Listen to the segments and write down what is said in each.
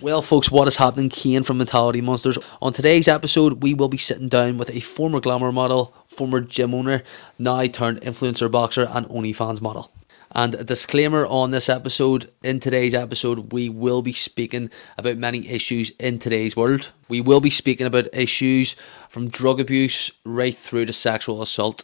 Well, folks, what is happening? Caine from Mentality Monsters. On today's episode, we will be sitting down with a former Glamour model, former gym owner, now turned influencer boxer and OnlyFans model. And a disclaimer on this episode, in today's episode, we will be speaking about many issues in today's world. We will be speaking about issues from drug abuse right through to sexual assault.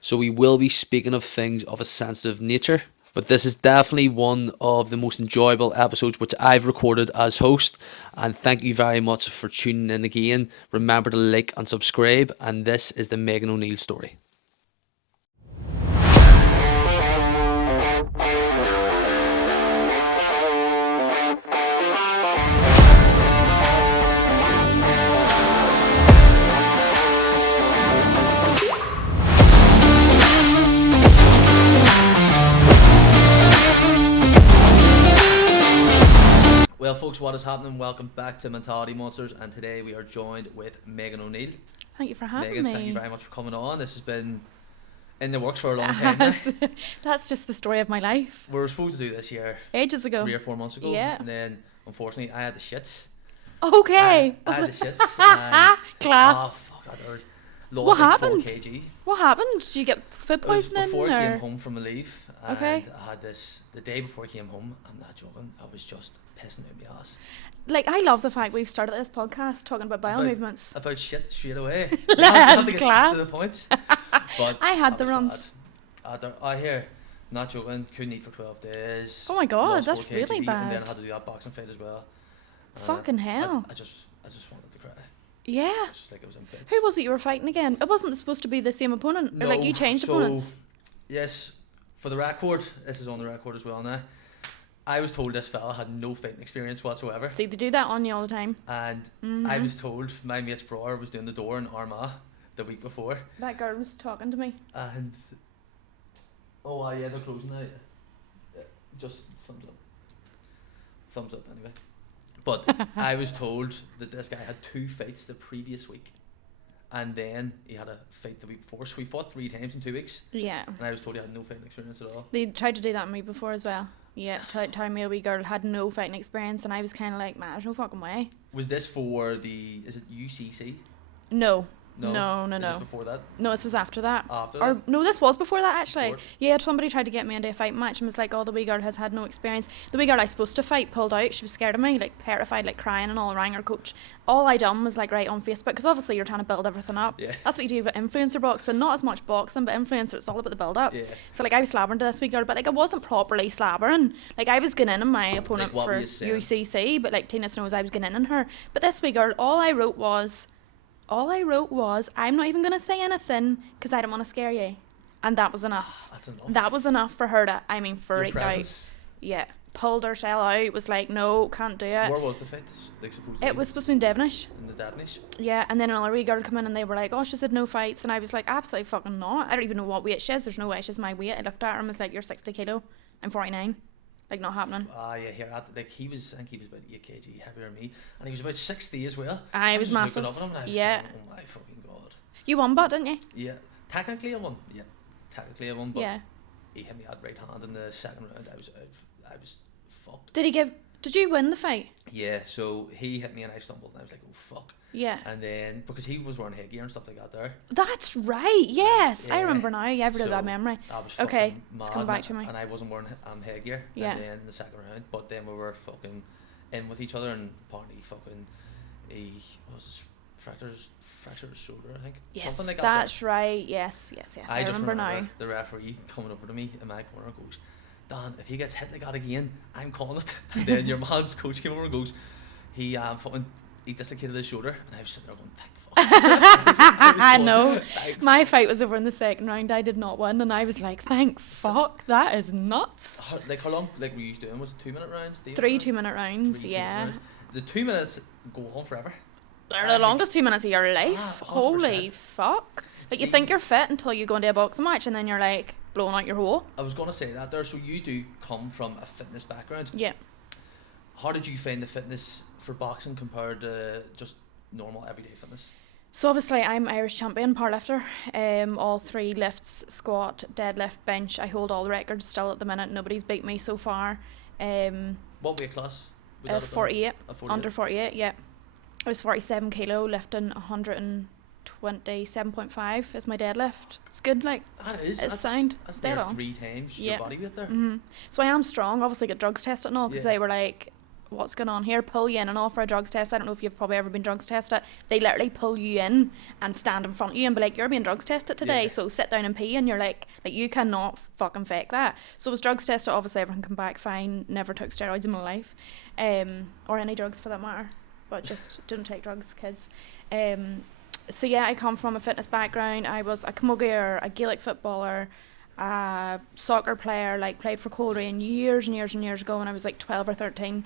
So we will be speaking of things of a sensitive nature. But this is definitely one of the most enjoyable episodes which I've recorded as host. And thank you very much for tuning in again. Remember to like and subscribe. And this is the Meghan O'Neill story. Well, folks, what is happening? Welcome back to Mentality Monsters, and today we are joined with Meghan O'Neill. Thank you for having Meghan, me. thank you very much for coming on. This has been in the works for a long time now. That's just the story of my life. We were supposed to do this here Ages ago. 3 or 4 months ago, Yeah. and then unfortunately I had the shits. Okay. I had the shits. And, Class. Oh, fuck, I lost What like happened? 4 kg. What happened? Did you get food It was poisoning? before I or? came home from a leave, and Okay. I had this the day before I came home. I'm not joking. I was just pissing out my ass. Like, I love the fact we've started this podcast talking about bowel movements. About shit straight away. Let's to get class. to the point. But I had that the was runs. bad. I hear, not joking, couldn't eat for 12 days. Oh my God, lost that's 4 really kg, And then bad. I had to do that boxing fight as well. Fucking hell. I just wanted to cry. Yeah. It's just like it was in bits. Who was it you were fighting again? It wasn't supposed to be the same opponent. Or like you changed opponents. Yes, for the record, this is on the record as well now. I was told this fella had no fighting experience whatsoever. See, they do that on you all the time. And I was told my mate's brother was doing the door in Armagh the week before. That girl was talking to me. And yeah, they're closing now. Yeah, just thumbs up anyway. But I was told that this guy had 2 fights the previous week, and then he had a fight the week before. So he fought 3 times in 2 weeks, Yeah. and I was told he had no fighting experience at all. They tried to do that on me before as well. Yeah, telling me a wee girl had no fighting experience, and I was kind of like, man, there's no fucking way. Was this for is it UCC? No. No, No. Was this before that? No, this was after that. After Or that? no, this was before that actually. Before? Yeah, somebody tried to get me into a fight match and was like, "Oh, the wee girl has had no experience." The wee girl I was supposed to fight pulled out. She was scared of me, like petrified, like crying and all. Rang her coach. All I done was like write on Facebook, because obviously you're trying to build everything up. Yeah. That's what you do with influencer boxing. Not as much boxing, but influencer, it's all about the build up. Yeah. So like I was slabbering to this wee girl, but like I wasn't properly slabbering. Like I was getting in on my opponent what for were you saying? UCC, but like Tina knows I was getting in on her. But this wee girl, all I wrote was, I'm not even going to say anything because I don't want to scare you. And that was enough. That's enough. That was enough for her to, Your freak out. presence. Yeah. Pulled her shell out, was like, no, can't do it. Where was the fight? Like supposed to It be? was supposed to be in Devonish. In the Dadnish? Yeah, and then another wee girl come in and they were like, oh, she said no fights. And I was like, absolutely fucking not. I don't even know what weight she is. There's no way she's my weight. I looked at her and was like, you're 60 kilo. I'm 49. Like, not happening. Yeah, here, I think he was about 8 kg heavier than me, and he was about 60 as well. I was just massive. looking up at him and I was Yeah. like, oh my fucking god. You won, but didn't you? Yeah, technically I won. Yeah, technically I won, but Yeah. he hit me out right hand in the second round. I was out. I was fucked. Did you win the fight? Yeah, so he hit me and I stumbled and I was like, oh fuck. Yeah. And then, because he was wearing headgear and stuff like that there. That's right. Yes, I Yeah. remember now. You ever did So, that memory? I was Okay, fucking it's mad, come back to me. and I wasn't wearing headgear. Yeah. And then in the second round, but then we were fucking in with each other, and apparently he fractured his shoulder, I think. Yes, Something like that. that's right. Yes. I just remember now. the referee coming over to me in my corner and goes, Dan, if he gets hit like that again, I'm calling it. And then your man's coach came over and goes, he dislocated his shoulder, and I was sitting there going, thank fuck. I know. Thank My fight was over in the second round. I did not win, and I was like, thank fuck. That is nuts. How long were you doing? Was it 2-minute rounds? 3 2-minute rounds. 3 Yeah. 2-minute rounds? The 2 minutes go on forever. They're the longest 2 minutes of your life. 100%. Holy fuck. Like, you See- think you're fit until you go into a boxing match, and then you're like blowing out your hole. I was going to say that there. So you do come from a fitness background. Yeah. How did you find the fitness for boxing compared to just normal everyday fitness? So obviously I'm Irish champion powerlifter. All 3 lifts, squat, deadlift, bench. I hold all the records still at the minute. Nobody's beat me so far. What weight class would that have been? 48, At 48? under 48, yeah. I was 47 kilo, lifting 127.5 is my deadlift. It's good, like, That is. it's sound. That's Dead there on. 3 times Yeah. your body weight there. So I am strong. Obviously, get drugs tested and all, because Yeah. they were like, what's going on here? Pull you in and all for a drugs test. I don't know if you've probably ever been drugs tested. They literally pull you in and stand in front of you and be like, you're being drugs tested today, Yeah. so sit down and pee. And you're like you cannot fucking fake that. So it was drugs tested. Obviously, everything come back fine. Never took steroids in my life, or any drugs for that matter. But just don't take drugs, kids. So yeah, I come from a fitness background. I was a camogier, a Gaelic footballer, a soccer player, like played for Coleraine years and years and years ago when I was like 12 or 13.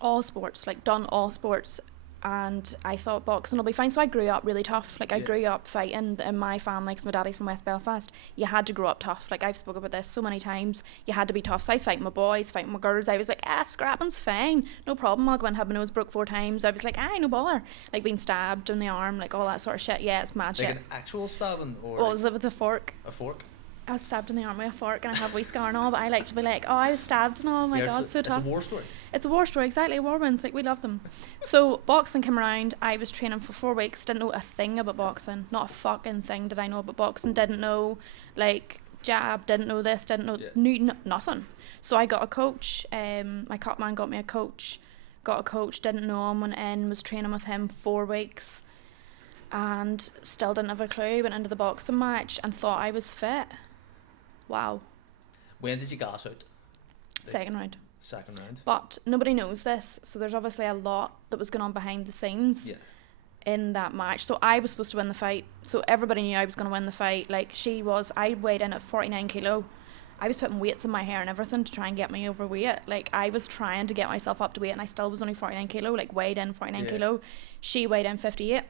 All sports, like done all sports, and I thought boxing will be fine. So I grew up really tough. Like I Yeah. grew up fighting in my family, because my daddy's from West Belfast. You had to grow up tough. Like I've spoken about this so many times. You had to be tough. So I was fighting my boys, fighting my girls. I was like, scrapping's fine, no problem. I'll go and have my nose broke 4 times. I was like, no bother. Like being stabbed in the arm, like all that sort of shit. Yeah, it's mad Like shit. an actual stabbing or What was it with a fork? a fork? I was stabbed in the arm with a fork, and I have a wee scar and all, but I like to be like, I was stabbed and all, oh my Yeah, god, it's so tough. It's a war story. It's a war story, exactly. War wounds, like we love them. So boxing came around. I was training for 4 weeks. Didn't know a thing about boxing. Not a fucking thing did I know about boxing. Didn't know like jab. Didn't know this. Didn't know knew nothing. So I got a coach. My cop man got me a coach. Got a coach. Didn't know him. Went in. Was training with him 4 weeks, and still didn't have a clue. Went into the boxing match and thought I was fit. Wow. When did you gas out? Second round. Second round. But nobody knows this, so there's obviously a lot that was going on behind the scenes Yeah. in that match. So I was supposed to win the fight, so everybody knew I was going to win the fight. Like I weighed in at 49 kilo. I was putting weights in my hair and everything to try and get me overweight. Like I was trying to get myself up to weight, and I still was only 49 kilo, like weighed in 49 kilo. She weighed in 58.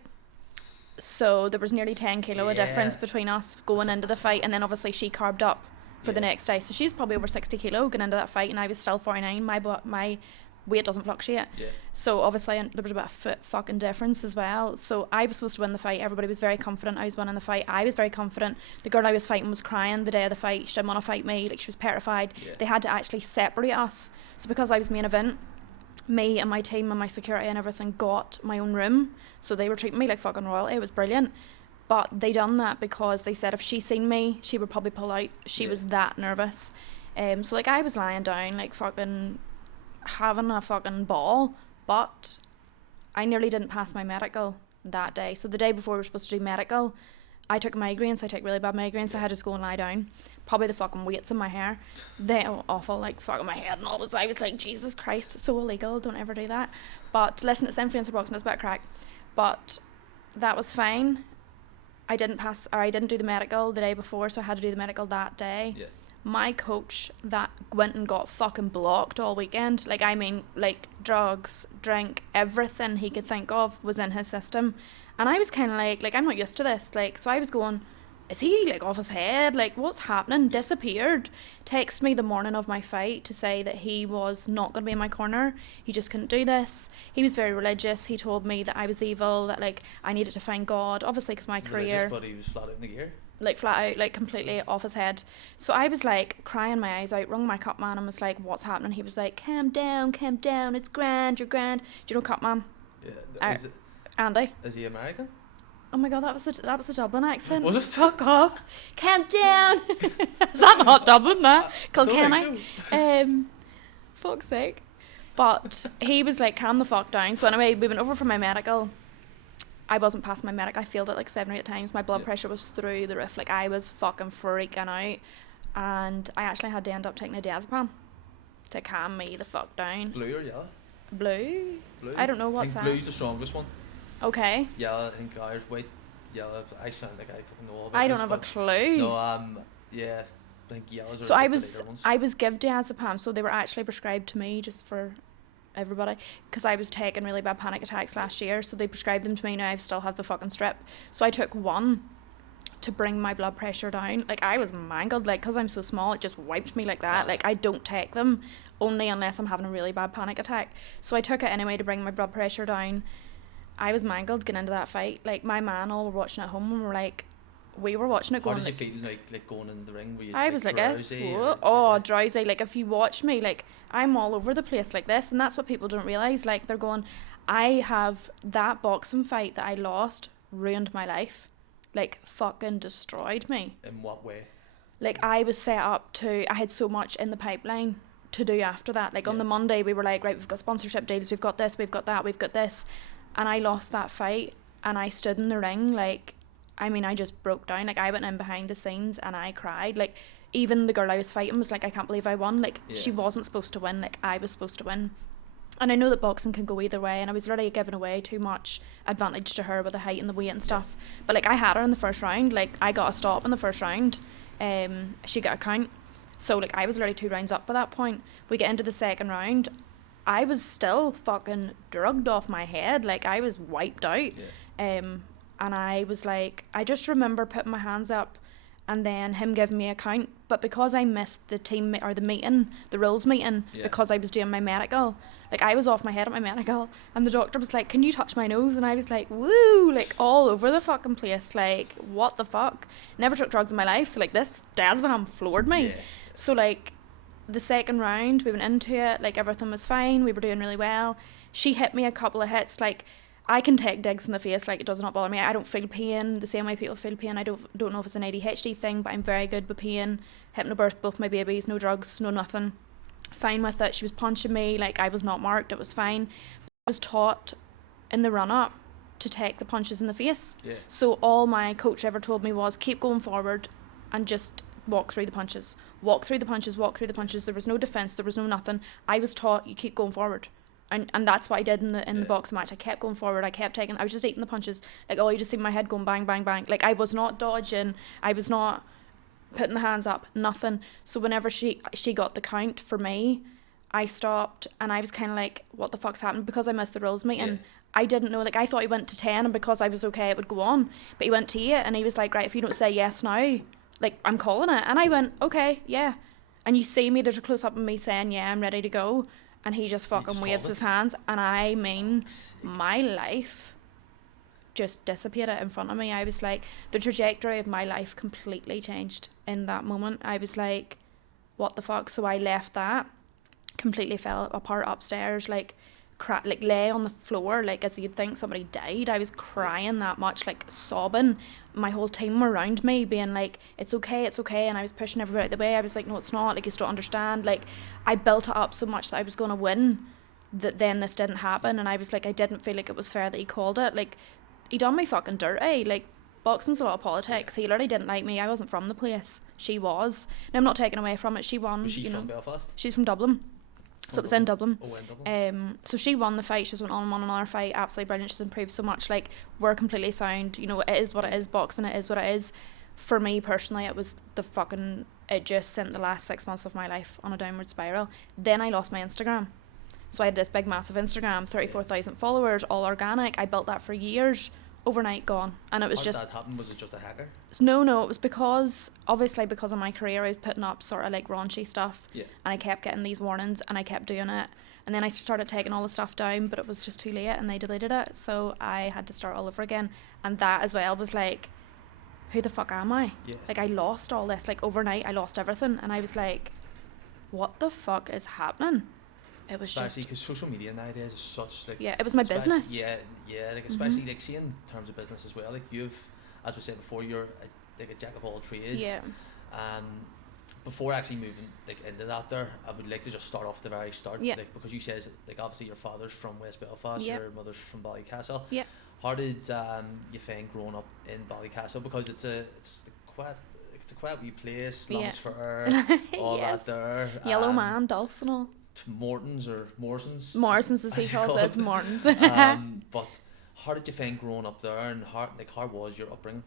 So there was nearly 10 kilo of difference between us going into the fight, and then obviously she carved up for the next day. So she's probably over 60 kilo going into that fight, and I was still 49. My weight doesn't fluctuate. Yeah. So obviously there was about a foot fucking difference as well. So I was supposed to win the fight. Everybody was very confident I was winning the fight. I was very confident. The girl I was fighting was crying the day of the fight. She didn't want to fight me. Like she was petrified. Yeah. They had to actually separate us. So because I was main event, me and my team and my security and everything got my own room. So they were treating me like fucking royalty. It was brilliant. But they done that because they said if she seen me, she would probably pull out. She was that nervous. So like I was lying down like fucking having a fucking ball, but I nearly didn't pass my medical that day. So the day before we were supposed to do medical, I took migraines. I take really bad migraines, so I had to just go and lie down. Probably the fucking weights in my hair. They were awful, like fucking my head and all this. I was like, Jesus Christ, so illegal, don't ever do that. But listen, it's influencer boxing, it's a bit of crack. But that was fine. I didn't do the medical the day before, so I had to do the medical that day. Yeah. My coach that went and got fucking blocked all weekend, like I mean, like drugs, drink, everything he could think of was in his system. And I was kind of like I'm not used to this, like, so I was going, is he like off his head? Like what's happening? Disappeared. Texted me the morning of my fight to say that he was not going to be in my corner. He just couldn't do this. He was very religious. He told me that I was evil, that like I needed to find God, obviously because my career. But he was flat out in the gear. Like flat out, like completely off his head. So I was like crying my eyes out, rung my cut man and was like, what's happening? He was like, calm down, it's grand, you're grand. Do you know cut man? Yeah. Andy. Is he American? Oh my god, that was a Dublin accent. Was it? Fuck off. Calm down. Is that not Dublin, that? Kilkenny. Fuck's sake. But he was like, calm the fuck down. So anyway, we went over for my medical. I wasn't passing my medic. I failed it like 7 or 8 times. My blood pressure was through the roof. Like I was fucking freaking out, and I actually had to end up taking a diazepam to calm me the fuck down. Blue or yellow? Blue. I don't know what's that. Blue's the strongest one. Okay. Yellow, I think Irish white. Yellow. I sound like I fucking know all about I don't this, have a clue. No, yeah, I think yellows are so the I later was ones. I was given diazepam, so they were actually prescribed to me just for everybody, because I was taking really bad panic attacks last year, so they prescribed them to me. Now I still have the fucking strip, so I took one to bring my blood pressure down. Like I was mangled, like because I'm so small it just wiped me like that. Like I don't take them only unless I'm having a really bad panic attack, so I took it anyway to bring my blood pressure down. I was mangled getting into that fight. Like my man all were watching at home and were like, we were watching it How going, did you like, feel like going in the ring? Were you I was like this, drowsy drowsy. Like, if you watch me, like, I'm all over the place like this, and that's what people don't realise. Like, they're going, I have that boxing fight that I lost ruined my life, like, fucking destroyed me. In what way? Like, I was set up I had so much in the pipeline to do after that. Like, on the Monday, we were like, right, we've got sponsorship deals, we've got this, we've got that, we've got this. And I lost that fight, and I stood in the ring, like, I mean, I just broke down. Like, I went in behind the scenes and I cried. Like, even the girl I was fighting was like, I can't believe I won. Like, she wasn't supposed to win. Like, I was supposed to win. And I know that boxing can go either way, and I was really giving away too much advantage to her with the height and the weight and stuff. But, like, I had her in the first round. Like, I got a stop in the first round. She got a count. So, like, I was literally 2 rounds up by that point. We get into the second round. I was still fucking drugged off my head. Like, I was wiped out. And I was like, I just remember putting my hands up and then him giving me a count. But because I missed the the rules meeting, because I was doing my medical, like, I was off my head at my medical, and the doctor was like, can you touch my nose? And I was like, woo, like, all over the fucking place. Like, what the fuck? Never took drugs in my life, so, like, this Desbaham floored me. So, like, the second round, we went into it, like, everything was fine, we were doing really well. She hit me a couple of hits, like, I can take digs in the face, like, it does not bother me. I don't feel pain the same way people feel pain. I don't know if it's an ADHD thing, but I'm very good with pain. Hypnobirthed both my babies, no drugs, no nothing. Fine with it. She was punching me, like, I was not marked, it was fine. I was taught in the run-up to take the punches in the face. So all my coach ever told me was, keep going forward and just walk through the punches. Walk through the punches, walk through the punches. There was no defence, there was no nothing. I was taught, you keep going forward. And that's what I did in the boxing match. I kept going forward. I was just eating the punches. Like, you just see my head going bang, bang, bang. Like, I was not dodging. I was not putting the hands up. Nothing. So whenever she got the count for me, I stopped, and I was kind of like, what the fuck's happened? Because I missed the rules meeting. I didn't know. Like, I thought he went to 10, and because I was okay, it would go on. But he went to 8, and he was like, right, if you don't say yes now, like, I'm calling it. And I went, okay, yeah. And you see me, there's a close-up of me saying, yeah, I'm ready to go. And he just fucking waves his hands, and I mean, my life just dissipated in front of me. I was like, the trajectory of my life completely changed in that moment. I was like, what the fuck? So I left that, completely fell apart upstairs, like, like, lay on the floor, like, as you'd think somebody died. I was crying that much, like, sobbing. My whole team were around me being like, it's okay, and I was pushing everybody out the way. I was like, no, it's not, like, you don't understand. Like, I built it up so much that I was going to win, that then this didn't happen. And I was like, I didn't feel like it was fair that he called it. Like, he done me fucking dirty. Like, boxing's a lot of politics. He literally didn't like me. I wasn't from the place. She was. Now, I'm not taking away from it. She won. Was she from Belfast? She's from Dublin. So it was in Dublin. Oh, in Dublin. So she won the fight. She's went on another fight. Absolutely brilliant. She's improved so much. Like, we're completely sound. You know, it is what it is. Boxing, it is what it is. For me personally, it just sent the last 6 months of my life on a downward spiral. Then I lost my Instagram. So I had this big, massive Instagram, 34,000 followers, all organic. I built that for years. Overnight gone. And it was How just... did that happen? Was it just a hacker? No, it was because of my career, I was putting up sort of like raunchy stuff, and I kept getting these warnings, and I kept doing it, and then I started taking all the stuff down, but it was just too late, and they deleted it, so I had to start all over again. And that as well was like, who the fuck am I? Like, I lost all this, like, overnight I lost everything, and I was like, what the fuck is happening? It was especially because social media nowadays is such, like, it was my business. Like, especially like, see, in terms of business as well, like, you've, as we said before, you're like a jack of all trades. Before actually moving, like, into that there, I would like to just start off at the very start, like, because you says, like, obviously your father's from West Belfast, your mother's from Ballycastle. How did you find growing up in Ballycastle? Because it's a quite wee place, slums for her, all that there. Yellow Man, Dulcinal. Morton's or Morrison's? Morrison's, as he calls it. It's Morton's. But how did you find growing up there, and how was your upbringing?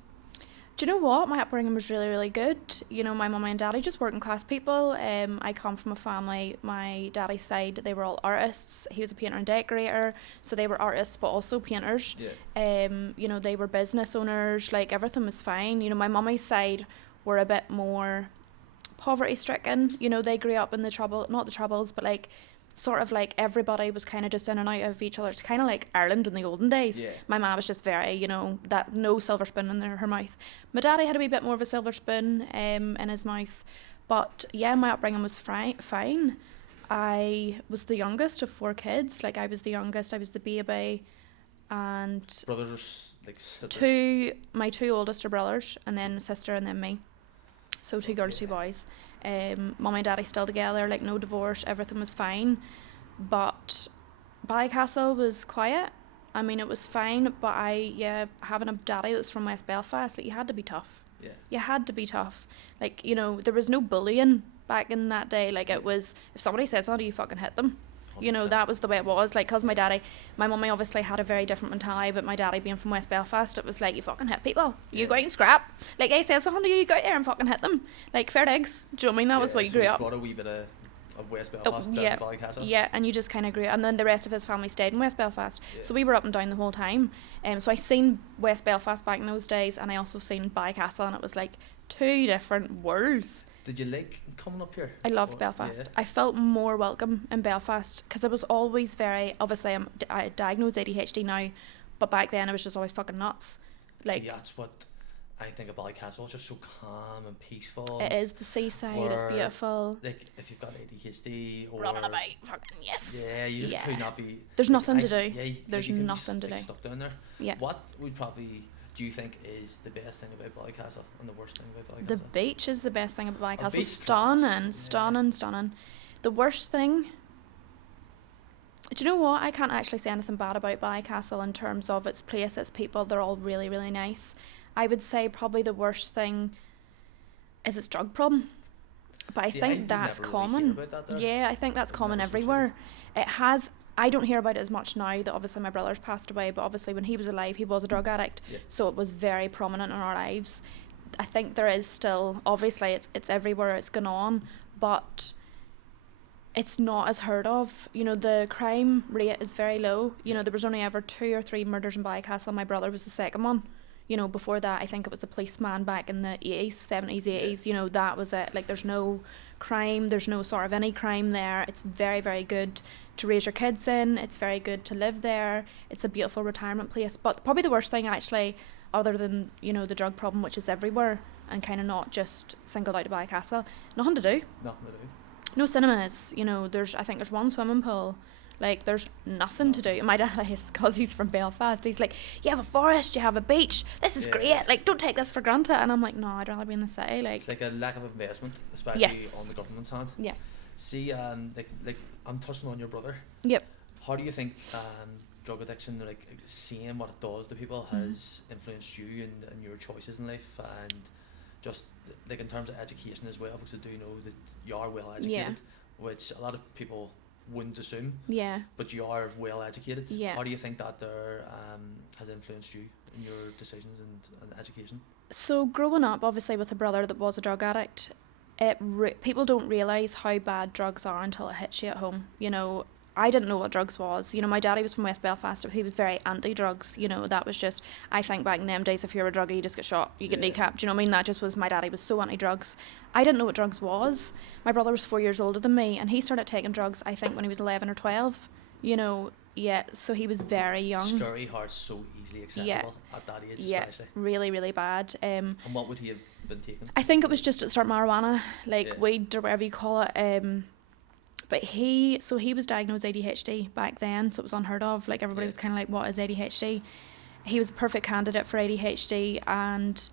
Do you know what? My upbringing was really, really good. You know, my mum and daddy just working class people. I come from a family, my daddy's side, they were all artists. He was a painter and decorator, so they were artists but also painters. You know, they were business owners, like, everything was fine. You know, my mummy's side were a bit more poverty stricken. You know, they grew up in not the troubles, but, like, sort of like everybody was kind of just in and out of each other. It's kind of like Ireland in the olden days. Yeah. My mum was just very, you know, that no silver spoon in her mouth. My daddy had a wee bit more of a silver spoon in his mouth. But yeah, my upbringing was fine. I was the youngest of 4 kids. Like, I was the youngest, I was the baby. And Brothers, like sisters? my 2 oldest are brothers, and then a sister, and then me. So 2 girls, 2 boys. Mum and daddy still together, like no divorce, everything was fine. But Ballycastle was quiet. I mean, it was fine, but having a daddy that was from West Belfast, like, you had to be tough. Yeah. You had to be tough. Like, you know, there was no bullying back in that day. Like, it was, if somebody says something, you fucking hit them. 100%. You know, that was the way it was. Like, because my mummy obviously had a very different mentality, but my daddy being from West Belfast, it was like, you fucking hit people. You go out and scrap. Like, I said something to you, you go out there and fucking hit them. Like, fair digs. Do you know what I mean? That was what you grew up. Brought a wee bit of West Belfast down to Ballycastle. Yeah, and you just kind of grew, and then the rest of his family stayed in West Belfast. Yeah. So we were up and down the whole time. So I seen West Belfast back in those days, and I also seen Ballycastle, and it was like 2 different worlds. Did you like coming up here? I loved Belfast. Yeah. I felt more welcome in Belfast because it was always very, obviously I'm diagnosed ADHD now, but back then I was just always fucking nuts. Like, see, that's what I think of Ballycastle. It's just so calm and peaceful. It is the seaside. It's beautiful. Like, if you've got ADHD or running about, fucking yes. Yeah, you just could not be. There's nothing to do. Yeah, there's nothing to do. Stuck down there. Yeah. What would probably do you think is the best thing about Ballycastle and the worst thing about Ballycastle? The beach is the best thing about Ballycastle. Stunning. The worst thing. Do you know what? I can't actually say anything bad about Ballycastle in terms of its place, its people. They're all really, really nice. I would say probably the worst thing is its drug problem. But I think that's common. Yeah, I think that's common everywhere. It has. I don't hear about it as much now that obviously my brother's passed away, but obviously when he was alive he was a drug addict, so it was very prominent in our lives. I think there is still, obviously it's everywhere, it's gone on, but it's not as heard of. You know, the crime rate is very low. You know, there was only ever 2 or 3 murders in Ballycastle. My brother was the second one. You know, before that I think it was a policeman back in the 80s, 70s, 80s, you know, that was it. Like, there's no crime, there's no sort of any crime there. It's very, very good to raise your kids in, it's very good to live there, it's a beautiful retirement place. But probably the worst thing actually, other than, you know, the drug problem, which is everywhere and kind of not just singled out to Ballycastle, nothing to do. No cinemas, you know, I think there's 1 swimming pool. Like, there's nothing to do. And my dad, because he's from Belfast, he's like, you have a forest, you have a beach, this is great, like, don't take this for granted. And I'm like, no, I'd rather be in the city. Like, it's like a lack of investment, especially on the government's hand. Yeah. See, like I'm touching on your brother. Yep. How do you think drug addiction, like seeing what it does to people, has influenced you and your choices in life, and just like in terms of education as well, because I do know that you are well educated, which a lot of people wouldn't assume. Yeah. But you are well educated. Yeah. How do you think that there has influenced you in your decisions and education? So growing up, obviously, with a brother that was a drug addict, people don't realise how bad drugs are until it hits you at home. You know, I didn't know what drugs was. You know, my daddy was from West Belfast, so he was very anti-drugs. You know, that was just, I think back in them days, if you're a druggie, you just get shot, you get kneecapped. Do you know what I mean? That just was, my daddy was so anti-drugs. I didn't know what drugs was. My brother was 4 years older than me, and he started taking drugs, I think, when he was 11 or 12. You know, so he was very young. Scary hearts, so easily accessible at that age, especially. Really, really bad. And what would he have been taking? I think it was just at start marijuana, like weed or whatever you call it. But he was diagnosed ADHD back then, so it was unheard of. Like, everybody was kind of like, what is ADHD? He was a perfect candidate for ADHD, and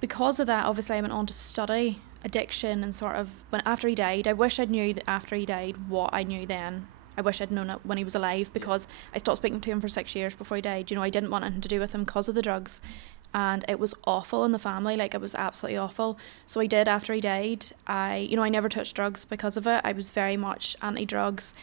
because of that, obviously I went on to study addiction and sort of, after he died, I wish I'd knew that after he died what I knew then. I wish I'd known it when he was alive, because I stopped speaking to him for 6 years before he died. You know, I didn't want anything to do with him because of the drugs, and it was awful in the family. Like, it was absolutely awful. So I did, after he died, I never touched drugs because of it. I was very much anti-drugs.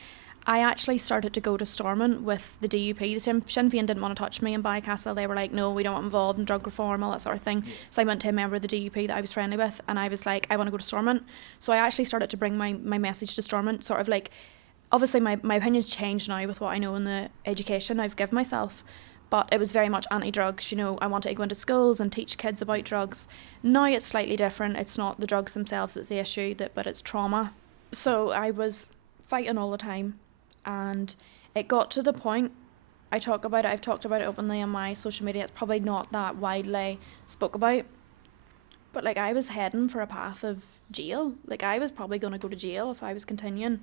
I actually started to go to Stormont with the DUP. The Sinn Féin didn't want to touch me in Ballycastle. They were like, no, we don't want involved in drug reform, all that sort of thing. So I went to a member of the DUP that I was friendly with, and I was like, I want to go to Stormont. So I actually started to bring my message to Stormont, sort of like, obviously my opinion's changed now with what I know in the education I've given myself, but it was very much anti-drugs. You know, I wanted to go into schools and teach kids about drugs. Now it's slightly different. It's not the drugs themselves that's the issue, but it's trauma. So I was fighting all the time, and it got to the point, I've talked about it openly on my social media, it's probably not that widely spoke about, but like I was heading for a path of jail. Like I was probably going to go to jail if I was continuing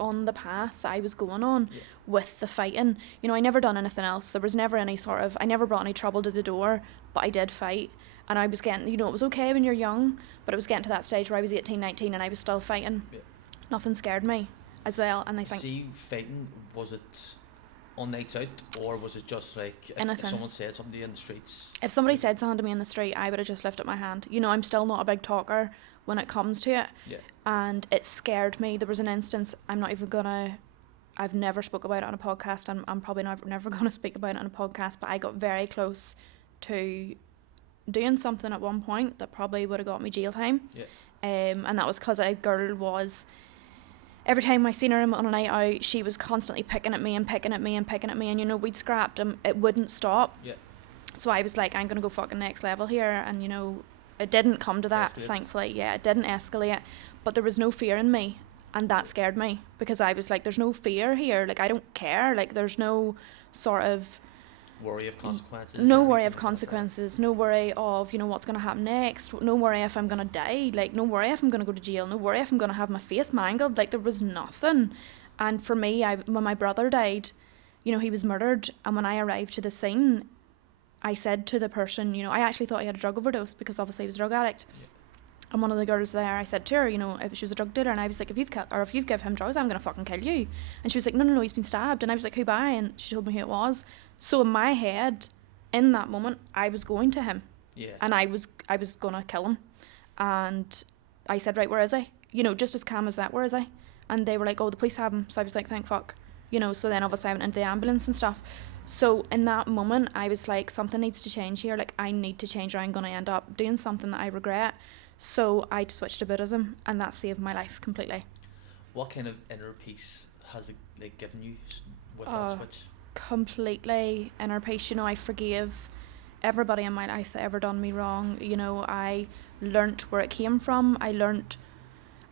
on the path I was going on with the fighting. You know, I never done anything else. There was never any sort of, I never brought any trouble to the door, but I did fight. And I was getting, you know, it was okay when you're young, but it was getting to that stage where I was 18, 19 and I was still fighting. Yeah. Nothing scared me as well. And I think... See, fighting, was it on nights out, or was it just like if someone said something to you in the streets? If somebody said something to me in the street, I would have just lifted my hand. You know, I'm still not a big talker when it comes to it. Yeah. And it scared me. There was an instance, I've never spoke about it on a podcast, and I'm probably never going to speak about it on a podcast, but I got very close to doing something at one point that probably would have got me jail time. Yeah. And that was because a girl was... Every time I seen her on a night out, she was constantly picking at me, and you know, we'd scrapped and it wouldn't stop. Yeah. So I was like, I'm gonna go fucking next level here, and you know, it didn't come to that, thankfully. Yeah, it didn't escalate, but there was no fear in me, and that scared me, because I was like, there's no fear here, like I don't care, like there's no sort of worry of consequences. No worry of consequences, no worry of, you know, what's going to happen next, no worry if I'm going to die, like no worry if I'm going to go to jail, no worry if I'm going to have my face mangled, like there was nothing. And for me, when my brother died, you know, he was murdered, and when I arrived to the scene, I said to the person, you know, I actually thought he had a drug overdose, because obviously he was a drug addict. Yeah. And one of the girls there, I said to her, you know, if she was a drug dealer, and I was like, if you've given him drugs, I'm going to fucking kill you. And she was like, no, he's been stabbed. And I was like, who by? And she told me who it was. So in my head, in that moment, I was going to him. Yeah. And I was going to kill him. And I said, right, where is he? You know, just as calm as that, where is he? And they were like, oh, the police have him. So I was like, thank fuck. You know, so then obviously I went into the ambulance and stuff. So in that moment, I was like, something needs to change here. Like, I need to change, or I'm going to end up doing something that I regret. So I switched to Buddhism, and that saved my life completely. What kind of inner peace has it like given you with that switch? Completely inner peace. You know, I forgave everybody in my life that ever done me wrong. You know, I learnt where it came from. I learnt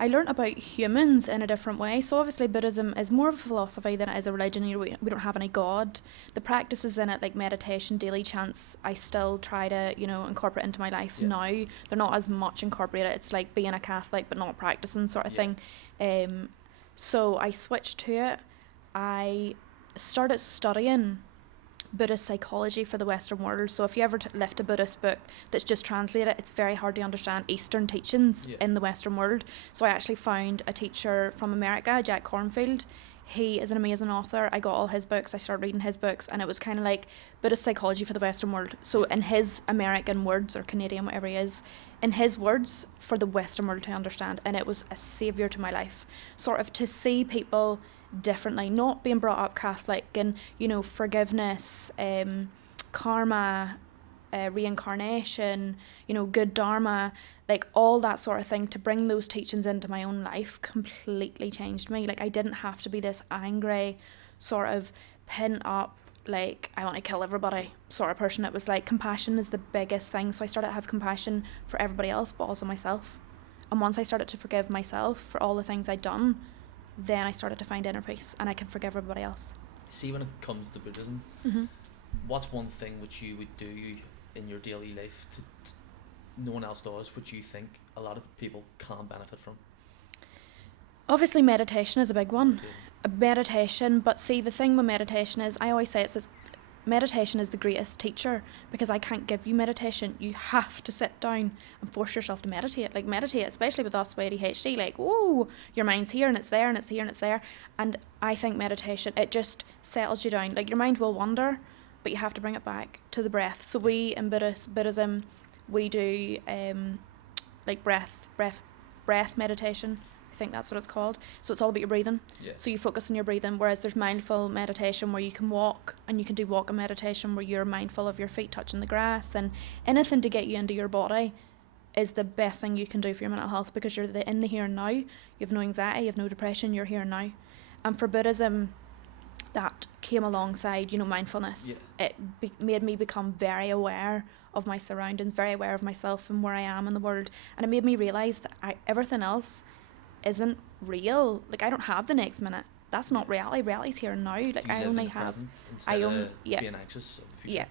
about humans in a different way. So obviously Buddhism is more of a philosophy than it is a religion. You know, we don't have any God. The practices in it, like meditation, daily chants, I still try to, you know, incorporate into my life now. They're not as much incorporated. It's like being a Catholic but not practicing sort of thing. So I switched to it. I started studying Buddhist psychology for the Western world. So if you ever lift a Buddhist book that's just translated, it's very hard to understand Eastern teachings in the Western world. So I actually found a teacher from America, Jack Kornfield. He is an amazing author. I got all his books. I started reading his books, and it was kind of like Buddhist psychology for the Western world. So in his American words, or Canadian, whatever he is, in his words for the Western world to understand. And it was a saviour to my life. Sort of to see people differently, not being brought up Catholic, and you know, forgiveness, karma, reincarnation, you know, good dharma, like all that sort of thing, to bring those teachings into my own life completely changed me. Like I didn't have to be this angry, sort of pent up, like I want to kill everybody sort of person. It was like compassion is the biggest thing. So I started to have compassion for everybody else, but also myself. And once I started to forgive myself for all the things I'd done, then I started to find inner peace, and I can forgive everybody else. See, when it comes to Buddhism, what's one thing which you would do in your daily life that no one else does, which you think a lot of people can benefit from? Obviously meditation is a big one. Meditation, but see, the thing with meditation is, I always say meditation is the greatest teacher, because I can't give you meditation. You have to sit down and force yourself to meditate. Like meditate, especially with us with ADHD, like, whoa, your mind's here and it's there and it's here and it's there. And I think meditation, it just settles you down. Like your mind will wander, but you have to bring it back to the breath. So we in Buddhism, we do like breath meditation. I think that's what it's called. So it's all about your breathing. Yeah. So you focus on your breathing, whereas there's mindful meditation where you can walk, and you can do walking meditation where you're mindful of your feet touching the grass, and anything to get you into your body is the best thing you can do for your mental health, because you're in the here and now. You have no anxiety, you have no depression, you're here and now. And for Buddhism, that came alongside, you know, mindfulness. Yeah. It made me become very aware of my surroundings, very aware of myself and where I am in the world, and it made me realise that everything else isn't real. Like, I don't have the next minute. That's not reality. Reality's here and now. Like, You I live only in the have, present I instead only, of yeah, being anxious of the future. yeah.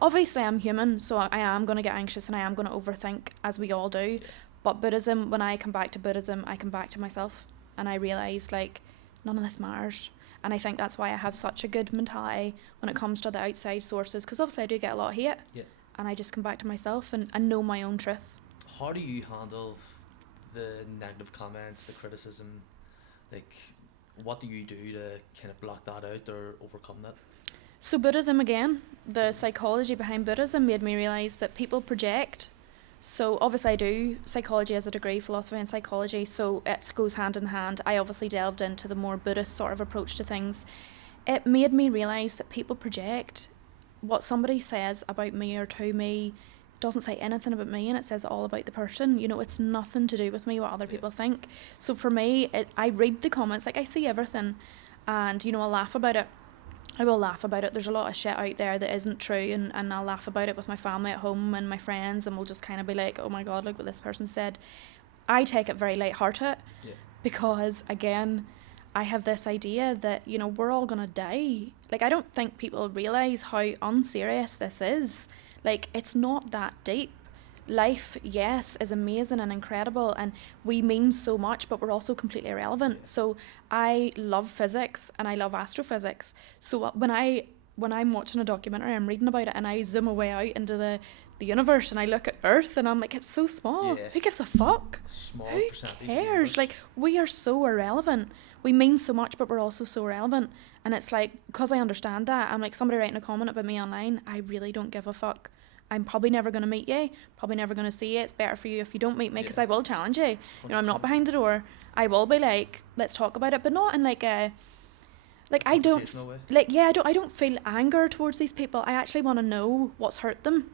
Obviously, I'm human, so I am going to get anxious and I am going to overthink, as we all do. Yeah. But Buddhism, when I come back to Buddhism, I come back to myself and I realise, like, none of this matters. And I think that's why I have such a good mentality when it comes to the outside sources, because obviously I do get a lot of hate. Yeah. And I just come back to myself and know my own truth. How do you handle the negative comments, the criticism? Like, what do you do to kind of block that out or overcome that? So Buddhism again, the psychology behind Buddhism made me realise that people project. So obviously I do psychology as a degree, philosophy and psychology, so it goes hand in hand. I obviously delved into the more Buddhist sort of approach to things. It made me realise that people project. What somebody says about me or to me doesn't say anything about me, and it says all about the person. You know, it's nothing to do with me, what other people think. So for me, I read the comments, like I see everything, and, you know, I'll laugh about it. I will laugh about it. There's a lot of shit out there that isn't true, and I'll laugh about it with my family at home and my friends, and we'll just kind of be like, oh my god, look what this person said. I take it very lighthearted, because again, I have this idea that, you know, we're all gonna die. Like, I don't think people realise how unserious this is. Like, it's not that deep. Life, yes, is amazing and incredible, and we mean so much, but we're also completely irrelevant. So I love physics and I love astrophysics. So when I'm watching a documentary, I'm reading about it, and I zoom away out into the universe and I look at Earth and I'm like, it's so small. Yeah. Who gives a fuck? Small Who percentage of the cares? universe. Like, we are so irrelevant. We mean so much, but we're also so irrelevant. And it's like, because I understand that, I'm like, somebody writing a comment about me online, I really don't give a fuck. I'm probably never going to meet you, probably never going to see you. It's better for you if you don't meet me, because I will challenge you. You know, I'm not 100%. behind the door. I will be like, let's talk about it, but not in like a, like, I don't, Confrontational way. like, yeah, I don't feel anger towards these people. I actually want to know what's hurt them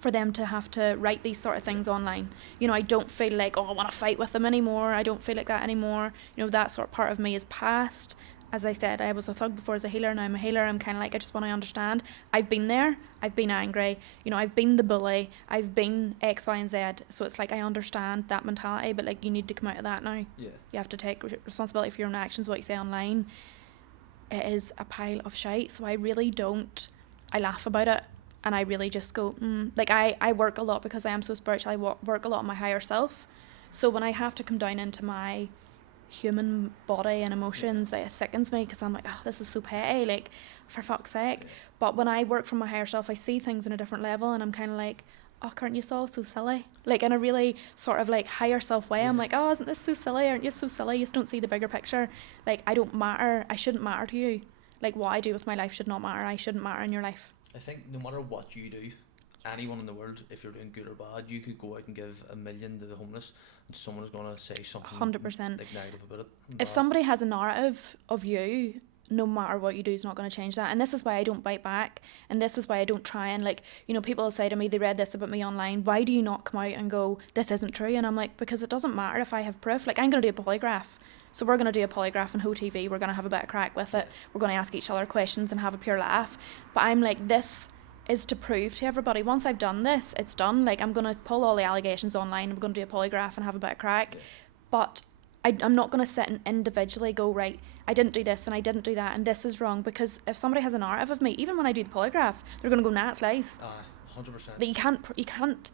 for them to have to write these sort of things online. You know, I don't feel like, oh, I want to fight with them anymore. I don't feel like that anymore. You know, that sort of part of me is past. As I said, I was a thug before as a healer, now I'm a healer. I'm kind of like, I just want to understand. I've been there. I've been angry. You know, I've been the bully. I've been X, Y, and Z. So it's like, I understand that mentality, but like, you need to come out of that now. Yeah. You have to take responsibility for your own actions, what you say online. It is a pile of shite. So I really don't, I laugh about it, and I really just go, like, I work a lot because I am so spiritual. I work a lot on my higher self. So when I have to come down into my human body and emotions, it sickens me, because I'm like, oh, this is so petty, like, for fuck's sake. But when I work from my higher self, I see things in a different level, and I'm kind of like, oh, aren't you all so silly? Like, in a really sort of like higher self way, I'm like, oh, isn't this so silly? Aren't you so silly? You just don't see the bigger picture. Like, I don't matter. I shouldn't matter to you. Like, what I do with my life should not matter. I shouldn't matter in your life. I think no matter what you do, anyone in the world, if you're doing good or bad, you could go out and give $1 million to the homeless, and someone is going to say something 100%. like negative about it. If somebody has a narrative of you, no matter what you do is not going to change that. And this is why I don't bite back, and this is why I don't try and, like, you know, people say to me, they read this about me online, why do you not come out and go, this isn't true? And I'm like, because it doesn't matter if I have proof. Like, I'm going to do a polygraph. So we're going to do a polygraph on HoTV. We're going to have a bit of crack with it. We're going to ask each other questions and have a pure laugh. But I'm like, this is to prove to everybody, once I've done this, it's done. Like, I'm going to pull all the allegations online, and we're going to do a polygraph and have a bit of crack. But I'm not going to sit and individually go, right, I didn't do this and I didn't do that and this is wrong, because if somebody has a narrative of me, even when I do the polygraph, they're going to go, nah, it's lies. 100%. That you can't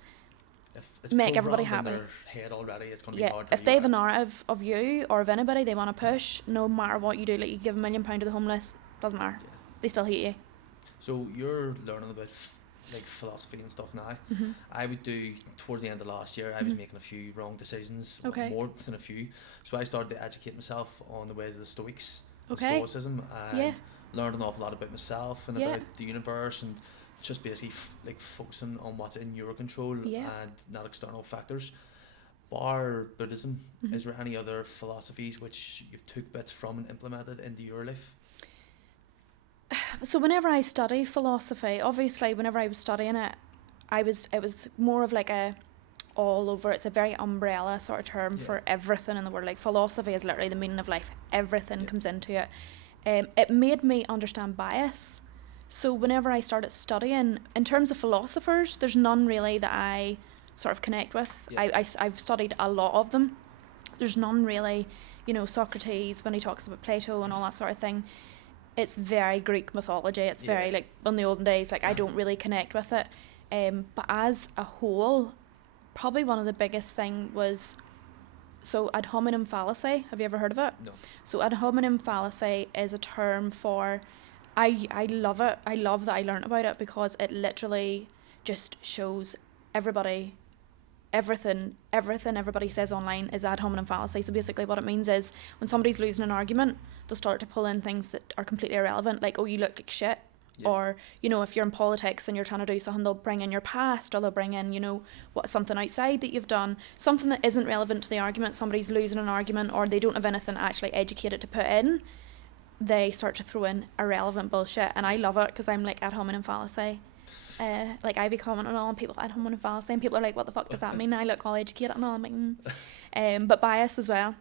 If it's make everybody programmed in happy. their head already, it's going to be hard to If they have a rewrite. narrative of you or of anybody they want to push, no matter what you do, like, you give £1 million to the homeless, doesn't matter. Yeah. They still hate you. So you're learning about like philosophy and stuff now. Mm-hmm. I would do, towards the end of last year, I was making a few wrong decisions, Okay. more than a few. So I started to educate myself on the ways of the Stoics, Okay. Stoicism, and Yeah. learned an awful lot about myself and Yeah. about the universe, and just basically like focusing on what's in your control Yeah. and not external factors. Bar Buddhism, Mm-hmm. is there any other philosophies which you've took bits from and implemented into your life? So whenever I study philosophy, obviously whenever I was studying it, it was more of like a all over, it's a very umbrella sort of term for everything in the world. Like, philosophy is literally the meaning of life. Everything comes into it. It made me understand bias. So whenever I started studying, in terms of philosophers, there's none really that I sort of connect with. Yeah. I've studied a lot of them, there's none really. You know, Socrates, when he talks about Plato and all that sort of thing, it's very Greek mythology. It's very like in the olden days. Like I don't really connect with it. But as a whole, probably one of the biggest thing was, so ad hominem fallacy. Have you ever heard of it? No. So ad hominem fallacy is a term for, I love it. I love that I learned about it because it literally just shows everybody, everything everybody says online is ad hominem fallacy. So basically what it means is when somebody's losing an argument, they'll start to pull in things that are completely irrelevant, like, oh, you look like shit. Yeah. Or, you know, if you're in politics and you're trying to do something, they'll bring in your past, or they'll bring in, you know, something outside that you've done, something that isn't relevant to the argument. Somebody's losing an argument, or they don't have anything actually educated to put in. They start to throw in irrelevant bullshit, and I love it because I'm like ad hominem fallacy. Like I be commenting on people ad hominem fallacy, and people are like, "What the fuck does that mean?" And I look all educated and all. I'm like, but bias as well.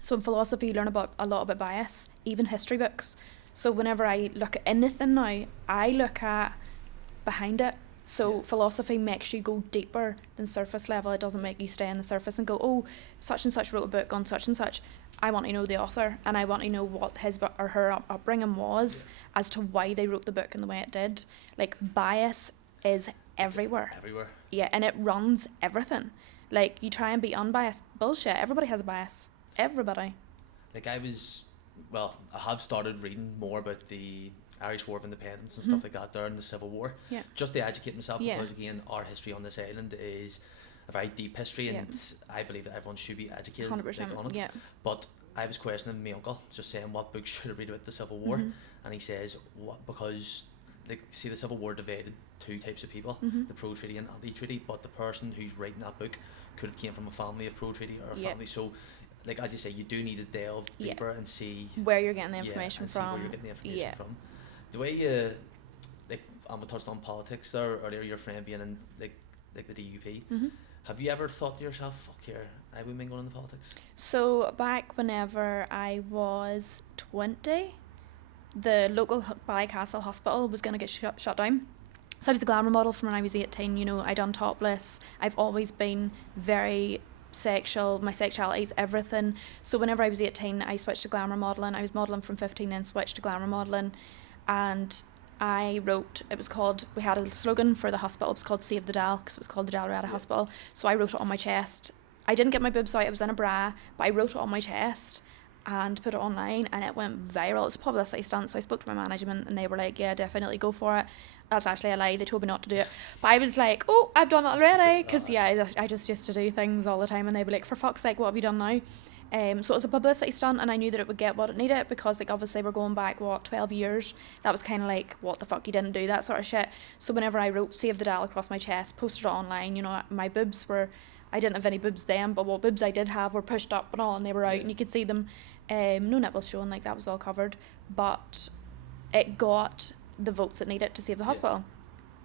So in philosophy, you learn about a lot about bias, even history books. So whenever I look at anything now, I look at behind it. So philosophy makes you go deeper than surface level. It doesn't make you stay on the surface and go, oh, such and such wrote a book on such and such. I want to know the author, and I want to know what his or her upbringing was as to why they wrote the book in the way it did. Like bias is everywhere. Everywhere. Yeah, and it runs everything. Like you try and be unbiased. Bullshit. Everybody has a bias. Everybody. Like I have started reading more about the Irish War of Independence and stuff like that there in the Civil War. Yeah. Just to educate myself because again our history on this island is a very deep history and I believe that everyone should be educated 100%, on it. Yeah. But I was questioning my uncle, just saying what books should I read about the Civil War, and he says because like see the Civil War divided two types of people, the pro-treaty and anti-treaty, but the person who's writing that book could have came from a family of pro-treaty or a family, so like as you say, you do need to delve deeper and see where you're getting the information from. Where you're getting the information from. The way you like Emma touched on politics there earlier, your friend being in like the DUP. Have you ever thought to yourself, fuck here, I would mingle into politics? So back whenever I was 20, the local Ballycastle hospital was going to get shut down. So I was a glamour model from when I was 18, you know, I done topless. I've always been very sexual, my sexuality is everything. So whenever I was 18, I switched to glamour modelling. I was modelling from 15, then switched to glamour modelling. And I wrote, it was called, we had a slogan for the hospital, it was called Save the Dal, because it was called the Dalriada Hospital. So I wrote it on my chest. I didn't get my boobs out, I was in a bra, but I wrote it on my chest and put it online, and it went viral. It was a publicity stunt, so I spoke to my management and they were like, yeah, definitely go for it. That's actually a lie, they told me not to do it. But I was like, oh, I've done it already, because I just used to do things all the time, and they'd be like, for fuck's sake, what have you done now? So it was a publicity stunt, and I knew that it would get what it needed, because like obviously we're going back 12 years. That was kind of like, what the fuck, you didn't do that sort of shit. So whenever I wrote Save the Dal across my chest, posted it online, you know, my boobs were, I didn't have any boobs then, but what boobs I did have were pushed up and all, and they were out and you could see them. No nipples showing, like that was all covered, but it got the votes it needed to save the hospital.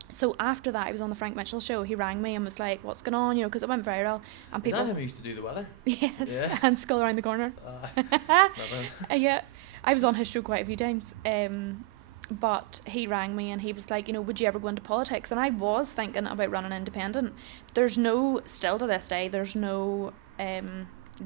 So after that, I was on the Frank Mitchell show. He rang me and was like, what's going on, you know, because it went viral. And people, is that him who used to do the weather? Yes, and Skull Around the Corner. Yeah, I was on his show quite a few times. But he rang me and he was like, you know, would you ever go into politics? And I was thinking about running independent. There's no, still to this day, there's no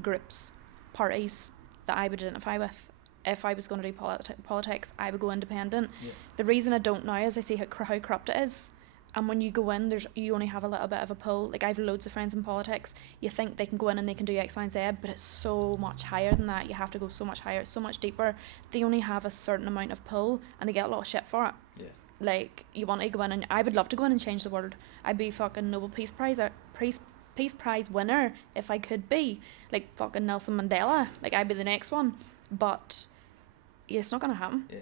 groups, parties that I would identify with. If I was going to do politics, I would go independent. Yeah. The reason I don't now is I see how corrupt it is. And when you go in, you only have a little bit of a pull. Like I have loads of friends in politics. You think they can go in and they can do X, Y, and Z, but it's so much higher than that. You have to go so much higher, it's so much deeper. They only have a certain amount of pull, and they get a lot of shit for it. Yeah. Like you want to go in, and I would love to go in and change the world. I'd be fucking Nobel Peace Prize winner if I could be. Like fucking Nelson Mandela. Like I'd be the next one. But yeah, it's not gonna happen. Yeah.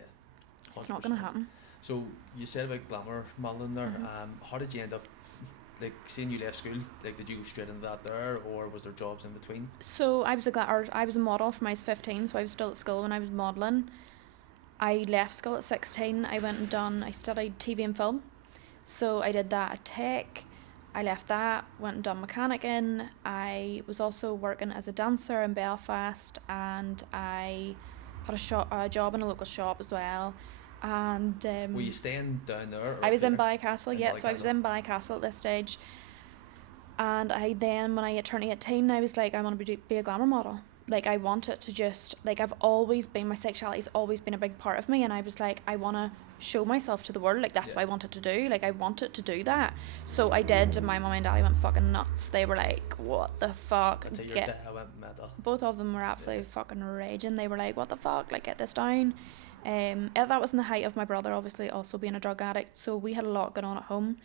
100%. It's not gonna happen. So you said about glamour modelling there. How did you end up, like, seeing you left school? Like, did you go straight into that there, or was there jobs in between? So I was a model from I was 15, so I was still at school when I was modelling. I left school at 16. I studied TV and film. So I did that at Tech. I left that, went and done mechanicking. I was also working as a dancer in Belfast, and I had a job in a local shop as well. And were you staying down there? I was in Ballycastle, so I was in Ballycastle at this stage. And I then, when I turned 18, I was like, I want to be a glamour model. Like, I wanted to just, like, I've always been, my sexuality's always been a big part of me, and I was like, I want to show myself to the world. Like, that's what I wanted to do. Like, I wanted to do that. So I did, and my mum and daddy went fucking nuts. They were like, what the fuck? I'd say your dad went mental. Both of them were absolutely fucking raging. They were like, what the fuck? Like, get this down. That was in the height of my brother obviously also being a drug addict, so we had a lot going on at home.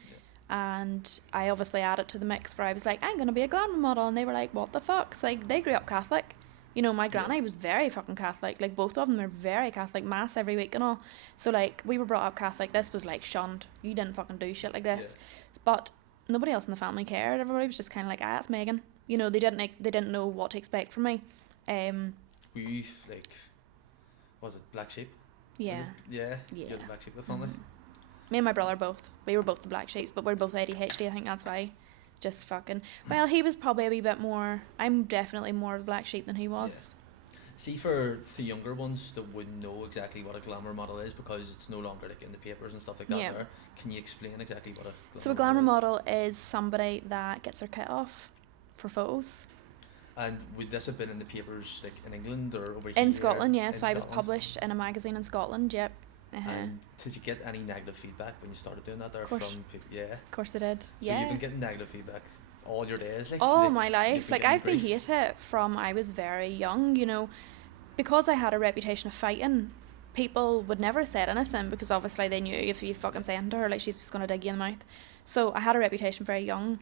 And I obviously added to the mix where I was like, I'm going to be a glamour model. And they were like, what the fuck? So, like, they grew up Catholic. You know, my granny was very fucking Catholic. Like, both of them were very Catholic, mass every week and all. So, like, we were brought up Catholic. This was, like, shunned. You didn't fucking do shit like this. But nobody else in the family cared. Everybody was just kind of like, it's Meghan. You know, they didn't know what to expect from me. Were you, like, was it black sheep? Yeah. You're the black sheep of the family? Me and my brother both. We were both the black sheeps, but we're both ADHD. I think that's why. Just fucking. Well, he was probably a wee bit more. I'm definitely more of a black sheep than he was. See, for the younger ones that wouldn't know exactly what a glamour model is, because it's no longer like in the papers and stuff like that. There, can you explain exactly what a glamour model is somebody that gets their kit off for photos. And would this have been in the papers, like in England or over here? In Scotland, yeah. So I was published in a magazine in Scotland. Yep. And did you get any negative feedback when you started doing that there from people? Yeah. Of course I did. So you've been getting negative feedback all your days, like all my life. Like, I've been hated from I was very young, you know, because I had a reputation of fighting. People would never have said anything because obviously they knew if you fucking say anything to her, like, she's just gonna dig you in the mouth. So I had a reputation very young.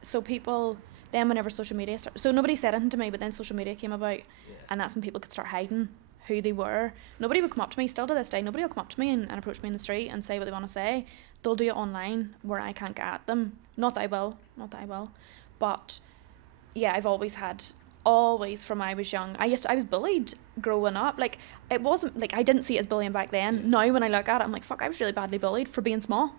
So people then, whenever social media started, so nobody said anything to me, but then social media came about, and that's when people could start hiding who they were. Nobody would come up to me, still to this day, nobody will come up to me and approach me in the street and say what they want to say. They'll do it online where I can't get at them. Not that I will, but yeah, I've always from I was young, I was bullied growing up. Like, it wasn't like I didn't see it as bullying back then. Now when I look at it, I'm like, fuck, I was really badly bullied for being small.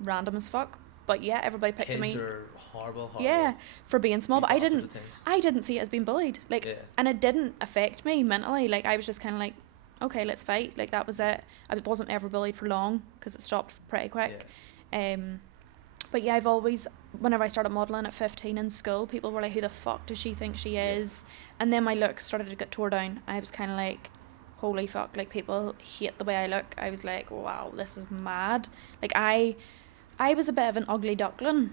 Random as fuck. But yeah, everybody picked me. Kids are horrible. Yeah, for being small, but I didn't see it as being bullied. Like, and it didn't affect me mentally. Like, I was just kind of like, okay, let's fight. Like, that was it. I wasn't ever bullied for long because it stopped pretty quick. But yeah, I've always, whenever I started modelling at 15 in school, people were like, who the fuck does she think she is? And then my looks started to get tore down. I was kind of like, holy fuck, like, people hate the way I look. I was like, wow, this is mad. Like, I was a bit of an ugly duckling.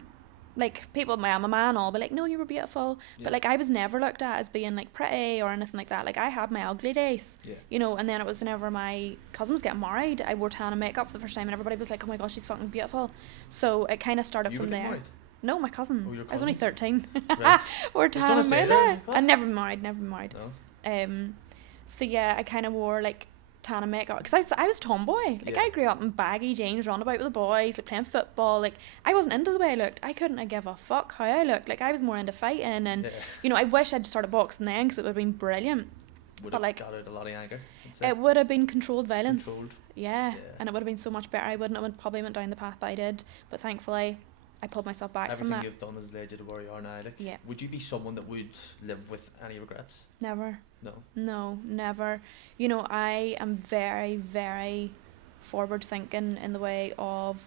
Like, people, my mama and all, but like, no, you were beautiful. But like, I was never looked at as being like pretty or anything like that. Like, I had my ugly days, you know. And then it was whenever my cousin was getting married, I wore tan and makeup for the first time, and everybody was like, oh my gosh, she's fucking beautiful. So it kind of started from there. Married? No, my cousin. Oh, your cousin? I was only 13. Right. Wore tan and makeup. I never married. No. So yeah, I kind of wore like tan and makeup because I was tomboy. Like, I grew up in baggy jeans, running about with the boys, like playing football. Like, I wasn't into the way I looked. I couldn't give a fuck how I looked. Like, I was more into fighting, and you know, I wish I'd started boxing then because it would have been brilliant. Would have got out a lot of anger. It would have been controlled violence. Yeah, and it would have been so much better. I probably went down the path that I did, but thankfully I pulled myself back from that. Everything you've done has led you to where you are now. Like, would you be someone that would live with any regrets? Never. No, never. You know, I am very, very forward thinking in the way of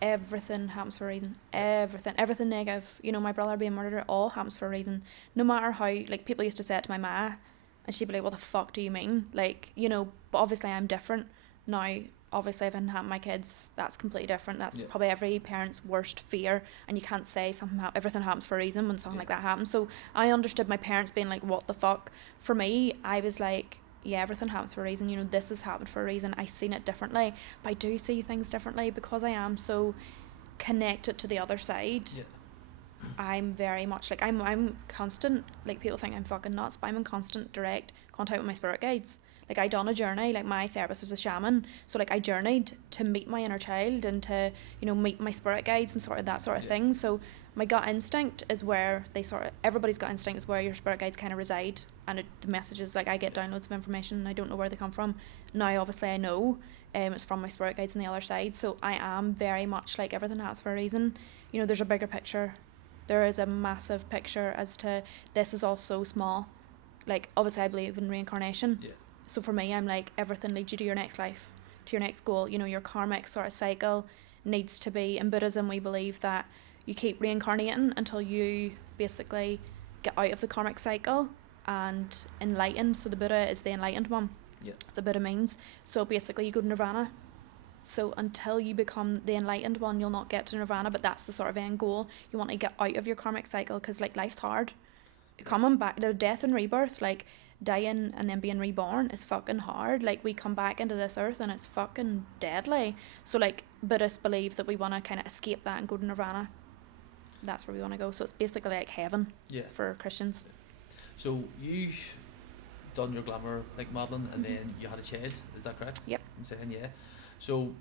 everything happens for a reason. Everything negative. You know, my brother being murdered, it all happens for a reason. No matter how, like, people used to say it to my ma, and she'd be like, what the fuck do you mean? Like, you know, but obviously I'm different now. Obviously, if it hadn't happened to my kids, that's completely different. That's probably every parent's worst fear, and you can't say everything happens for a reason when something like that happens. So I understood my parents being like, what the fuck? For me, I was like, yeah, everything happens for a reason. You know, this has happened for a reason. I seen it differently, but I do see things differently because I am so connected to the other side. I'm very much like, I'm constant, like, people think I'm fucking nuts, but I'm in constant direct contact with my spirit guides. Like, I done a journey, like, my therapist is a shaman, so like, I journeyed to meet my inner child and to, you know, meet my spirit guides and sort of that sort of thing. So my gut instinct is where everybody's gut instinct is where your spirit guides kind of reside, and the messages, like, I get downloads of information and I don't know where they come from. Now obviously I know it's from my spirit guides on the other side. So I am very much like, everything happens for a reason. You know, there's a bigger picture. There is a massive picture as to this is all so small. Like, obviously I believe in reincarnation. So for me, I'm like, everything leads you to your next life, to your next goal. You know, your karmic sort of cycle needs to be, in Buddhism we believe that you keep reincarnating until you basically get out of the karmic cycle and enlightened. So the Buddha is the enlightened one. Yeah. That's what Buddha means. So basically you go to nirvana. So until you become the enlightened one, you'll not get to nirvana, but that's the sort of end goal. You want to get out of your karmic cycle, because like life's hard. Coming back to death and rebirth, like dying and then being reborn is fucking hard. Like we come back into this earth and it's fucking deadly. So like Buddhists believe that we want to kind of escape that and go to nirvana. That's where we want to go. So it's basically like heaven for Christians. So you done your glamour like modelling, and then you had a child, is that correct? Yep. Insane, yeah. So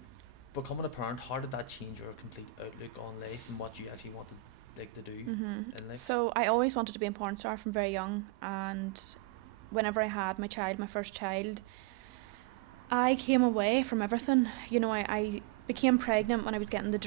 becoming a parent, how did that change your complete outlook on life and what you actually wanted like to do in life? So I always wanted to be a porn star from very young, and whenever I had my first child, I came away from everything. You know, I became pregnant when I was getting the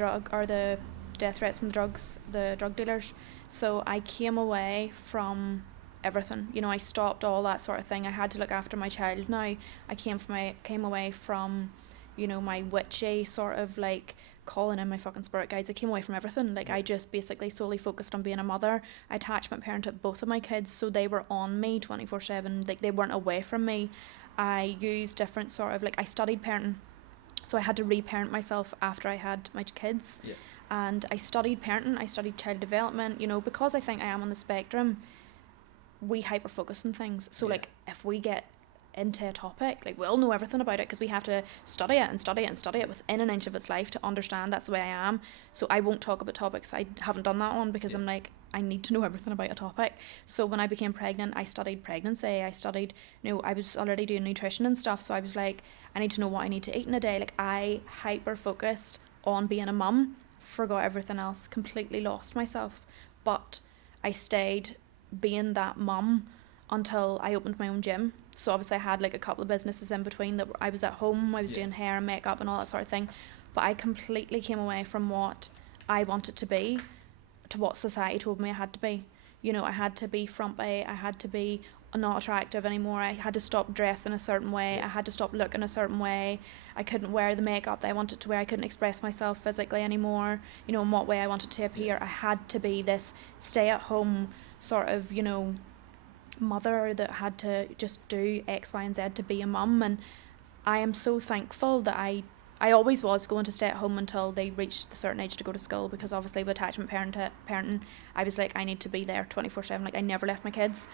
death threats from the drug dealers. So I came away from everything. You know, I stopped all that sort of thing. I had to look after my child now. I came away from, you know, my witchy sort of like calling in my fucking spirit guides. I came away from everything. Like I just basically solely focused on being a mother. I attachment parented both of my kids, so they were on me 24/7. Like they weren't away from me. I used different sort of like, I studied parenting, so I had to reparent myself after I had my kids. Yeah. And I studied parenting, I studied child development, you know, because I think I am on the spectrum, we hyper focus on things. So like if we get into a topic, like we'll know everything about it because we have to study it and study it and study it within an inch of its life to understand. That's the way I am. So I won't talk about topics I haven't done that on, because I'm like, I need to know everything about a topic. So when I became pregnant, I studied pregnancy. I studied, you know, I was already doing nutrition and stuff, so I was like, I need to know what I need to eat in a day. Like I hyper focused on being a mum, forgot everything else, completely lost myself. But I stayed being that mum until I opened my own gym. So obviously I had like a couple of businesses in between that I was at home, I was doing hair and makeup and all that sort of thing. But I completely came away from what I wanted to be to what society told me I had to be. You know, I had to be frumpy, I had to be not attractive anymore, I had to stop dressing a certain way, I had to stop looking a certain way, I couldn't wear the makeup that I wanted to wear, I couldn't express myself physically anymore, you know, in what way I wanted to appear. I had to be this stay at home sort of, you know, mother that had to just do X, Y and Z to be a mum. And I am so thankful that I always was going to stay at home until they reached a certain age to go to school, because obviously with attachment parenting I was like, I need to be there 24/7. Like I never left my kids,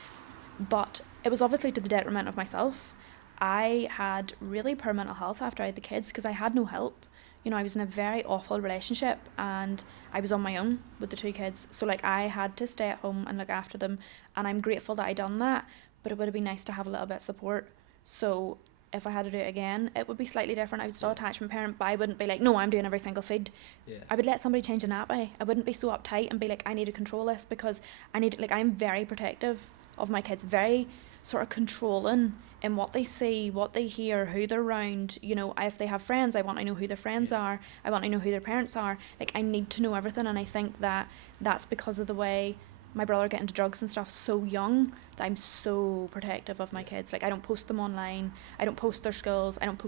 but it was obviously to the detriment of myself. I had really poor mental health after I had the kids because I had no help. You know, I was in a very awful relationship and I was on my own with the two kids. So like I had to stay at home and look after them, and I'm grateful that I done that, but it would have been nice to have a little bit of support. So if I had to do it again, it would be slightly different. I would still attachment parent, but I wouldn't be like, no, I'm doing every single feed. I would let somebody change a nappy. I wouldn't be so uptight and be like, I need to control this, because I need, like, I'm very protective of my kids, very sort of controlling in what they see, what they hear, who they're around. You know, if they have friends, I want to know who their friends are. I want to know who their parents are. Like, I need to know everything, and I think that that's because of the way my brother got into drugs and stuff so young, that I'm so protective of my kids. Like, I don't post them online, I don't post their schools, I don't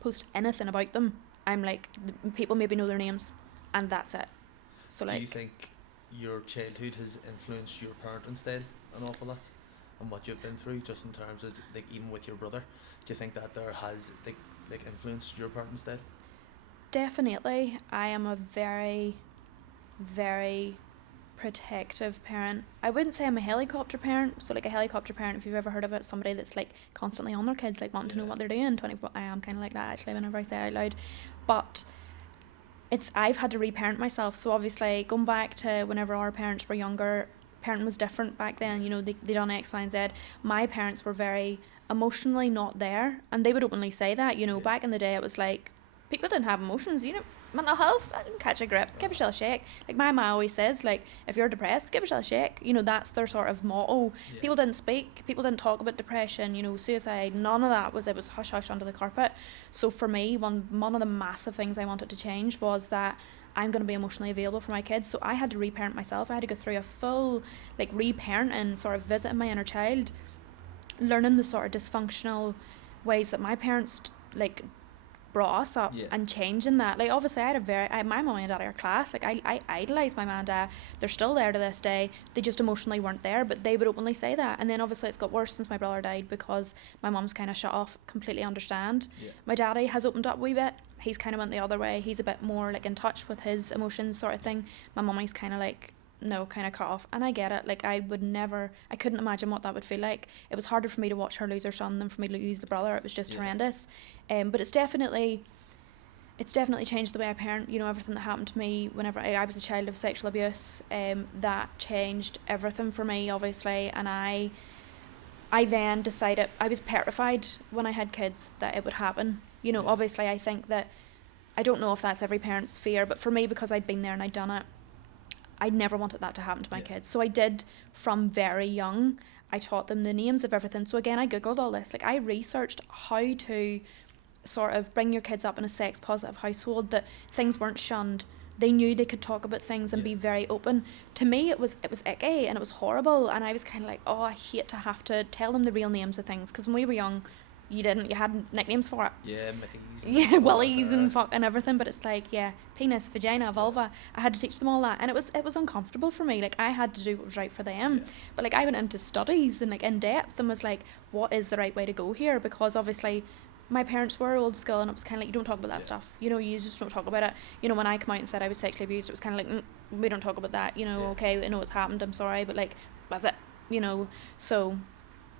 post anything about them. I'm like, people maybe know their names and that's it. So like, do you think your childhood has influenced your parenting style an awful lot, and what you've been through, just in terms of like, even with your brother, do you think that there has like influenced your parenting style? Definitely. I am a very, very protective parent. I wouldn't say I'm a helicopter parent. So like, a helicopter parent, if you've ever heard of it, somebody that's like constantly on their kids, like wanting to know what they're doing 24. I am kind of like that actually whenever I say it out loud. But I've had to reparent myself. So obviously going back to whenever our parents were younger, parenting was different back then. You know, they done X, Y and Z. My parents were very emotionally not there, and they would openly say that. You know, back in the day it was like, people didn't have emotions, you know, mental health, I didn't catch a grip, give yourself a shake. Like my ma always says, like, if you're depressed, give yourself a shake. You know, that's their sort of motto. People didn't speak, people didn't talk about depression, you know, suicide, none of that. It was hush hush under the carpet. So for me, one of the massive things I wanted to change was that I'm going to be emotionally available for my kids. So I had to reparent myself. I had to go through a full like reparenting, sort of visiting my inner child, learning the sort of dysfunctional ways that my parents like brought us up Yeah. and changing that. Like, obviously, my mum and dad are class. Like, I idolised my mum and dad. They're still there to this day. They just emotionally weren't there, but they would openly say that. And then obviously it's got worse since my brother died because my mum's kind of shut off, completely understand. Yeah. My daddy has opened up a wee bit. He's kind of went the other way. He's a bit more like in touch with his emotions, sort of thing. My mummy's kind of like, no, kind of cut off. And I get it. Like, I couldn't imagine what that would feel like. It was harder for me to watch her lose her son than for me to lose the brother. It was just horrendous. But it's definitely changed the way I parent. You know, everything that happened to me whenever I was a child of sexual abuse, that changed everything for me, obviously. And I then decided, I was petrified when I had kids that it would happen. You know, obviously I think that, I don't know if that's every parent's fear, but for me, because I'd been there and I'd done it, I never wanted that to happen to my kids. So I did from very young. I taught them the names of everything. So again, I Googled all this. Like, I researched how to sort of bring your kids up in a sex positive household, that things weren't shunned. They knew they could talk about things and be very open. To me, it was icky and it was horrible. And I was kind of like, oh, I hate to have to tell them the real names of things. Because when we were young, you had nicknames for it. Yeah, Mickey's. Yeah, willies and fucking everything, but it's like, yeah, penis, vagina, vulva. I had to teach them all that, and it was uncomfortable for me. Like, I had to do what was right for them. But like, I went into studies and like in depth and was like, what is the right way to go here? Because obviously my parents were old school, and it was kind of like, you don't talk about that stuff. You know, you just don't talk about it. You know, when I come out and said I was sexually abused, it was kind of like, we don't talk about that. You know, okay, I know it's happened, I'm sorry, but like, that's it. You know, so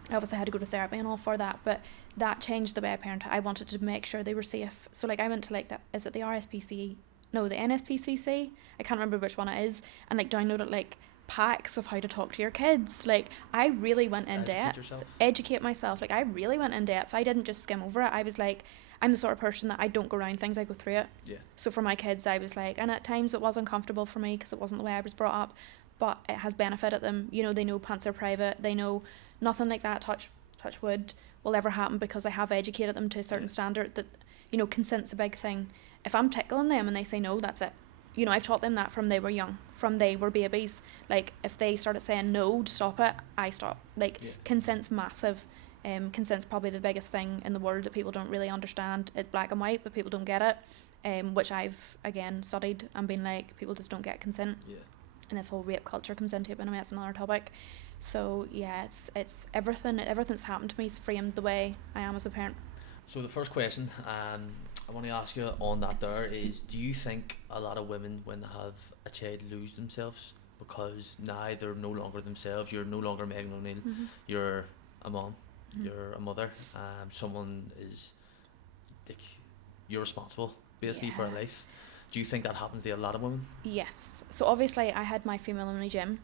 I obviously had to go to therapy and all for that, but that changed the way I parented. I wanted to make sure they were safe. So like, I went to like is it the RSPC? No, the NSPCC? I can't remember which one it is. And like, downloaded like packs of how to talk to your kids. Like, I really went in depth. Educate myself. Like, I really went in depth. I didn't just skim over it. I was like, I'm the sort of person that I don't go around things, I go through it. Yeah. So for my kids, I was like, and at times it was uncomfortable for me because it wasn't the way I was brought up, but it has benefited them. You know, they know pants are private. They know nothing like that, touch wood, will ever happen, because I have educated them to a certain standard that, you know, consent's a big thing. If I'm tickling them and they say no, that's it. You know, I've taught them that from they were young, from they were babies. Like, if they started saying no to stop it, I stop. Like, consent's massive. Consent's probably the biggest thing in the world that people don't really understand. It's black and white, but people don't get it. Which I've, again, studied and been like, people just don't get consent. Yeah. And this whole rape culture comes into it, but anyway, that's another topic. So yeah, it's everything's happened to me is framed the way I am as a parent. So the first question I want to ask you on that there is, do you think a lot of women, when they have a child, lose themselves because now they're no longer themselves? You're no longer Meghan O'Neill. Mm-hmm. You're a mom. Mm-hmm. You're a mother. Someone is like, you're responsible basically for a life. Do you think that happens to a lot of women? Yes. So obviously I had my female only gym,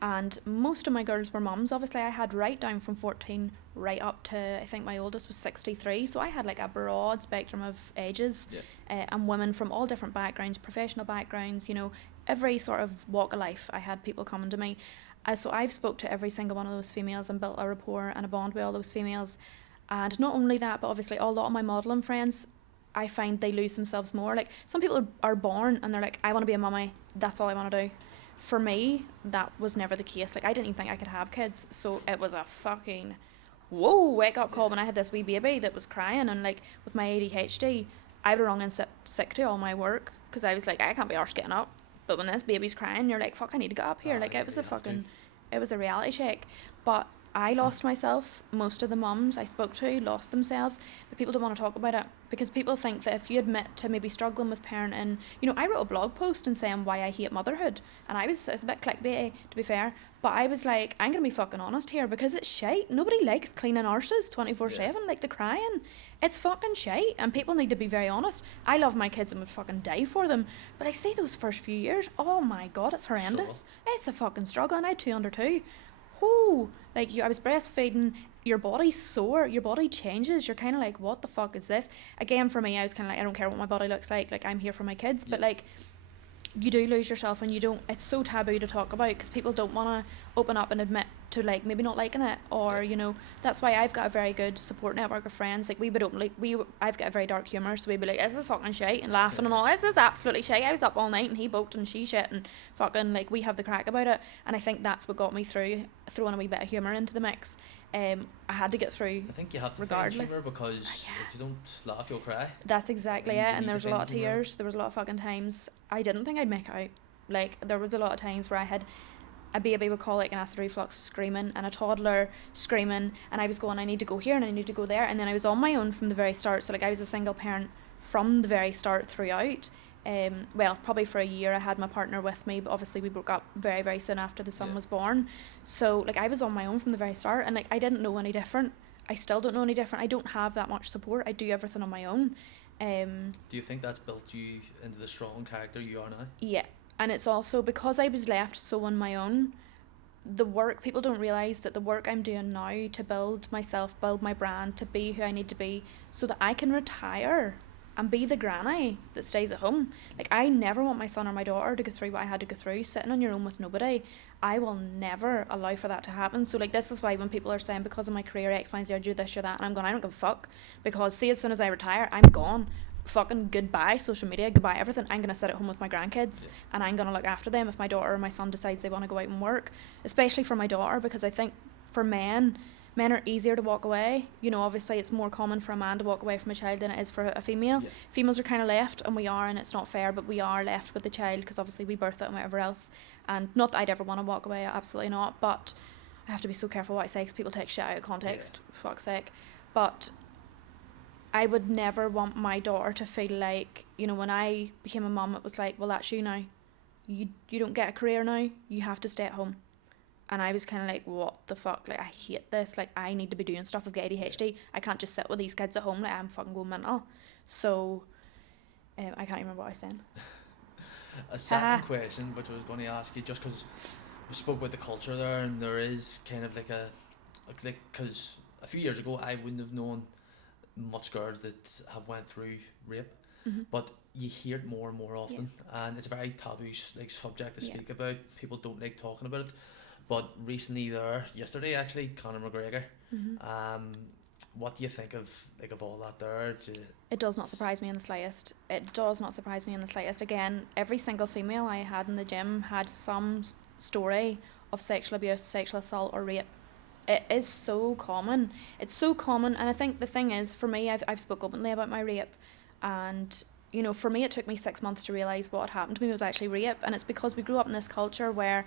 and most of my girls were mums. Obviously I had right down from 14 right up to, I think my oldest was 63, so I had like a broad spectrum of ages. And women from all different backgrounds, professional backgrounds, you know, every sort of walk of life. I had people coming to me, so I've spoke to every single one of those females and built a rapport and a bond with all those females. And not only that, but obviously a lot of my modelling friends, I find they lose themselves more. Like, some people are born and they're like, I want to be a mummy, that's all I want to do. For me, that was never the case. Like, I didn't even think I could have kids, so it was a fucking wake up call when I had this wee baby that was crying. And like, with my ADHD, I would run in sick to all my work because I was like, I can't be arsed getting up. But when this baby's crying, you're like, fuck, I need to get up here. Like, it was it was a reality check. But I lost myself. Most of the mums I spoke to lost themselves, but people don't want to talk about it because people think that if you admit to maybe struggling with parenting, you know, I wrote a blog post and saying why I hate motherhood, and it's a bit clickbaity, to be fair, but I was like, I'm gonna be fucking honest here because it's shite. Nobody likes cleaning arses 24/7, like the crying. It's fucking shite, and people need to be very honest. I love my kids and would fucking die for them, but I see those first few years, oh my god, it's horrendous. It's a fucking struggle, and I had 2 under 2. Like, I was breastfeeding, your body's sore, your body changes, you're kind of like, what the fuck is this? Again, for me, I was kind of like, I don't care what my body looks like I'm here for my kids, but like, you do lose yourself, and you don't, it's so taboo to talk about because people don't want to open up and admit to like maybe not liking it, or you know, that's why I've got a very good support network of friends. Like we would open, like I've got a very dark humour, so we'd be like, this is fucking shite, and laughing and all, this is absolutely shite, I was up all night and he booked and she shit, and fucking like we have the crack about it. And I think that's what got me through, throwing a wee bit of humour into the mix. I had to get through. I think you have to regardless. find humour, because if you don't laugh, you'll cry. That's exactly You it. need And to there was a find lot of the humour. tears. There was a lot of fucking times I didn't think I'd make it out. Like there was a lot of times where I had a baby with colic and acid reflux screaming, and a toddler screaming, and I was going, I need to go here and I need to go there. And then I was on my own from the very start. So like I was a single parent from the very start throughout. Well, probably for a year I had my partner with me, but obviously we broke up very, very soon after the son was born. So like I was on my own from the very start, and like I didn't know any different. I still don't know any different. I don't have that much support. I do everything on my own. Do you think that's built you into the strong character you are now? Yeah, and it's also because I was left so on my own. The work, people don't realise that the work I'm doing now to build myself, build my brand, to be who I need to be, so that I can retire and be the granny that stays at home. Like I never want my son or my daughter to go through what I had to go through, sitting on your own with nobody. I will never allow for that to happen. So like this is why when people are saying because of my career X, Y, and Z, do this or that, and I'm going, I don't give a fuck, because see, as soon as I retire, I'm gone. Fucking goodbye social media, goodbye everything. I'm gonna sit at home with my grandkids, and I'm gonna look after them if my daughter or my son decides they want to go out and work, especially for my daughter, because I think for men are easier to walk away. You know, obviously it's more common for a man to walk away from a child than it is for a female. Females are kind of left, and we are, and it's not fair, but we are left with the child because obviously we birth it and whatever else. And not that I'd ever want to walk away, absolutely not, but I have to be so careful what I say because people take shit out of context, fuck's sake. But I would never want my daughter to feel like, you know, when I became a mum, it was like, well, that's you now. You don't get a career now. You have to stay at home. And I was kind of like, what the fuck? Like, I hate this. Like, I need to be doing stuff. I've got ADHD. I can't just sit with these kids at home. Like, I'm fucking going mental. So, I can't even remember what I was saying. A second question, which I was going to ask you, just because we spoke about the culture there, and there is kind of like because a few years ago I wouldn't have known much girls that have went through rape, but you hear it more and more often, and it's a very taboo like subject to speak about. People don't like talking about it, but recently yesterday actually, Conor McGregor, what do you think of all that there? It does not surprise me in the slightest. It does not surprise me in the slightest. Again, every single female I had in the gym had some story of sexual abuse, sexual assault or rape. It is so common. It's so common, and I think the thing is, for me, I've spoke openly about my rape, and you know, for me it took me 6 months to realise what had happened to me was actually rape, and it's because we grew up in this culture where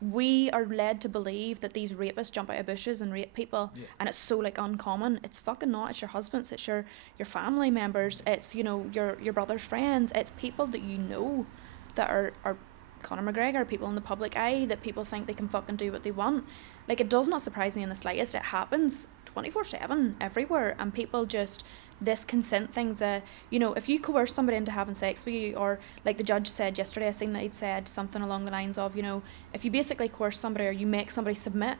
we are led to believe that these rapists jump out of bushes and rape people, and it's so like uncommon. It's fucking not. It's your husbands, it's your family members, it's, you know, your brother's friends, it's people that you know that are Conor McGregor, people in the public eye, that people think they can fucking do what they want. Like, it does not surprise me in the slightest. It happens 24/7 everywhere, and people just, this consent thing's you know, if you coerce somebody into having sex with you, or like the judge said yesterday, I seen that he'd said something along the lines of, you know, if you basically coerce somebody or you make somebody submit,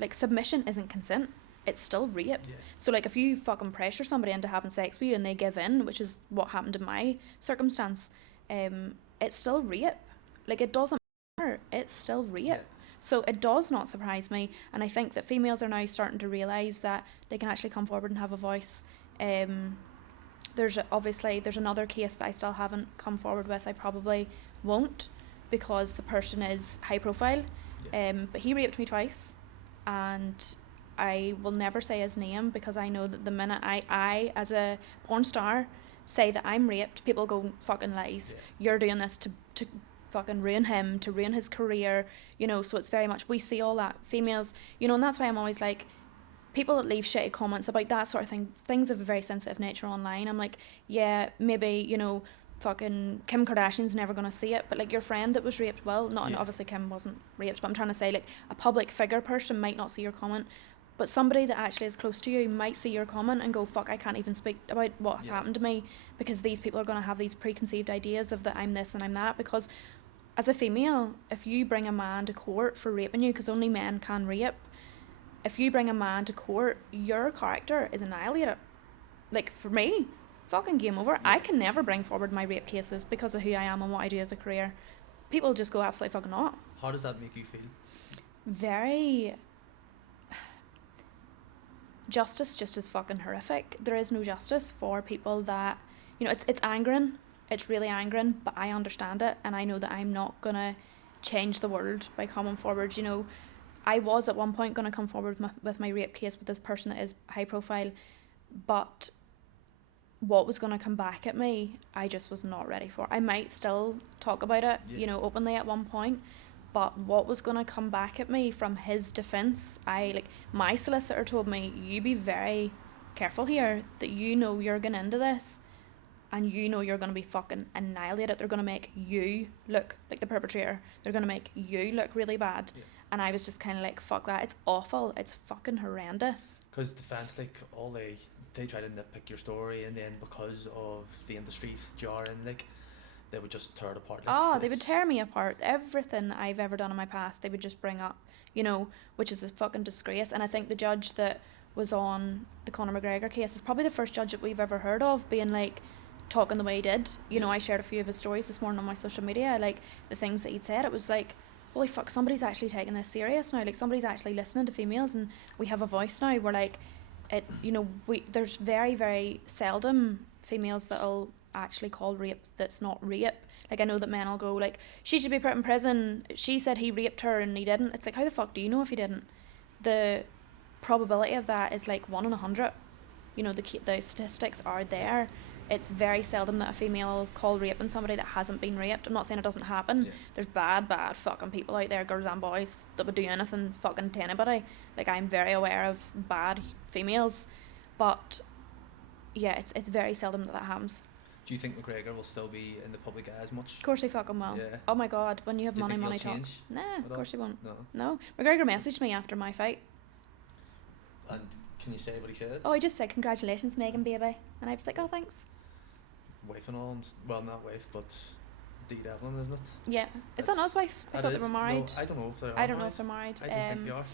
like, submission isn't consent, it's still rape. So like, if you fucking pressure somebody into having sex with you and they give in, which is what happened in my circumstance, it's still rape. Like, it doesn't matter, it's still rape. So it does not surprise me, and I think that females are now starting to realise that they can actually come forward and have a voice. There's another case that I still haven't come forward with. I probably won't, because the person is high profile, but he raped me twice, and I will never say his name, because I know that the minute I as a porn star say that I'm raped, people go, fucking lies, you're doing this to fucking ruin him, to ruin his career, you know. So it's very much, we see all that, females, you know, and that's why I'm always like, people that leave shitty comments about that sort of thing, things of a very sensitive nature online, I'm like, yeah, maybe, you know, fucking Kim Kardashian's never gonna see it, but like your friend that was raped, well, not obviously Kim wasn't raped, but I'm trying to say, like, a public figure person might not see your comment, but somebody that actually is close to you might see your comment and go, fuck, I can't even speak about what's happened to me, because these people are going to have these preconceived ideas of that I'm this and I'm that. Because as a female, if you bring a man to court for raping you, because only men can rape, if you bring a man to court, your character is annihilated. Like, for me, fucking game over. I can never bring forward my rape cases because of who I am and what I do as a career. People just go, absolutely fucking not. How does that make you feel? Very justice just is fucking horrific. There is no justice for people that, you know, it's angering. It's really angering, but I understand it, and I know that I'm not gonna change the world by coming forward. You know, I was at one point gonna come forward with my rape case with this person that is high profile, but what was gonna come back at me, I just was not ready for. I might still talk about it, you know, openly at one point, but what was gonna come back at me from his defense, my solicitor told me, you be very careful here, that you know you're going into this and you know you're going to be fucking annihilated. They're going to make you look like the perpetrator. They're going to make you look really bad. Yeah. And I was just kind of like, fuck that. It's awful. It's fucking horrendous. Because defense, like, all they try to nitpick your story, and then because of the industries jarring, like, they would just tear it apart. Like, they would tear me apart. Everything that I've ever done in my past, they would just bring up, you know, which is a fucking disgrace. And I think the judge that was on the Conor McGregor case is probably the first judge that we've ever heard of being like, talking the way he did. You know, I shared a few of his stories this morning on my social media, like the things that he'd said. It was like, holy fuck, somebody's actually taking this serious now. Like, somebody's actually listening to females, and we have a voice now. We're like, it, you know, there's very, very seldom females that'll actually call rape that's not rape. Like, I know that men will go like, she should be put in prison, she said he raped her and he didn't. It's like, how the fuck do you know if he didn't? The probability of that is like 1 in 100. You know, the statistics are there. It's very seldom that a female will call raping somebody that hasn't been raped. I'm not saying it doesn't happen. Yeah. There's bad fucking people out there, girls and boys, that would do anything fucking to anybody. Like, I'm very aware of bad females, but yeah, it's very seldom that happens. Do you think McGregor will still be in the public eye as much? Of course he fucking will. Yeah. Oh my god, when you have money talks. Nah, of course he won't. No. McGregor messaged me after my fight. And can you say what he said? Oh, he just said, congratulations, Meghan, baby. And I was like, oh, thanks. Wife and all, well, not wife, but Dee Devlin, isn't it? Yeah. Is that not his wife? I thought they were married. No, I don't know if they're married. I don't know if they're married. I don't think they are.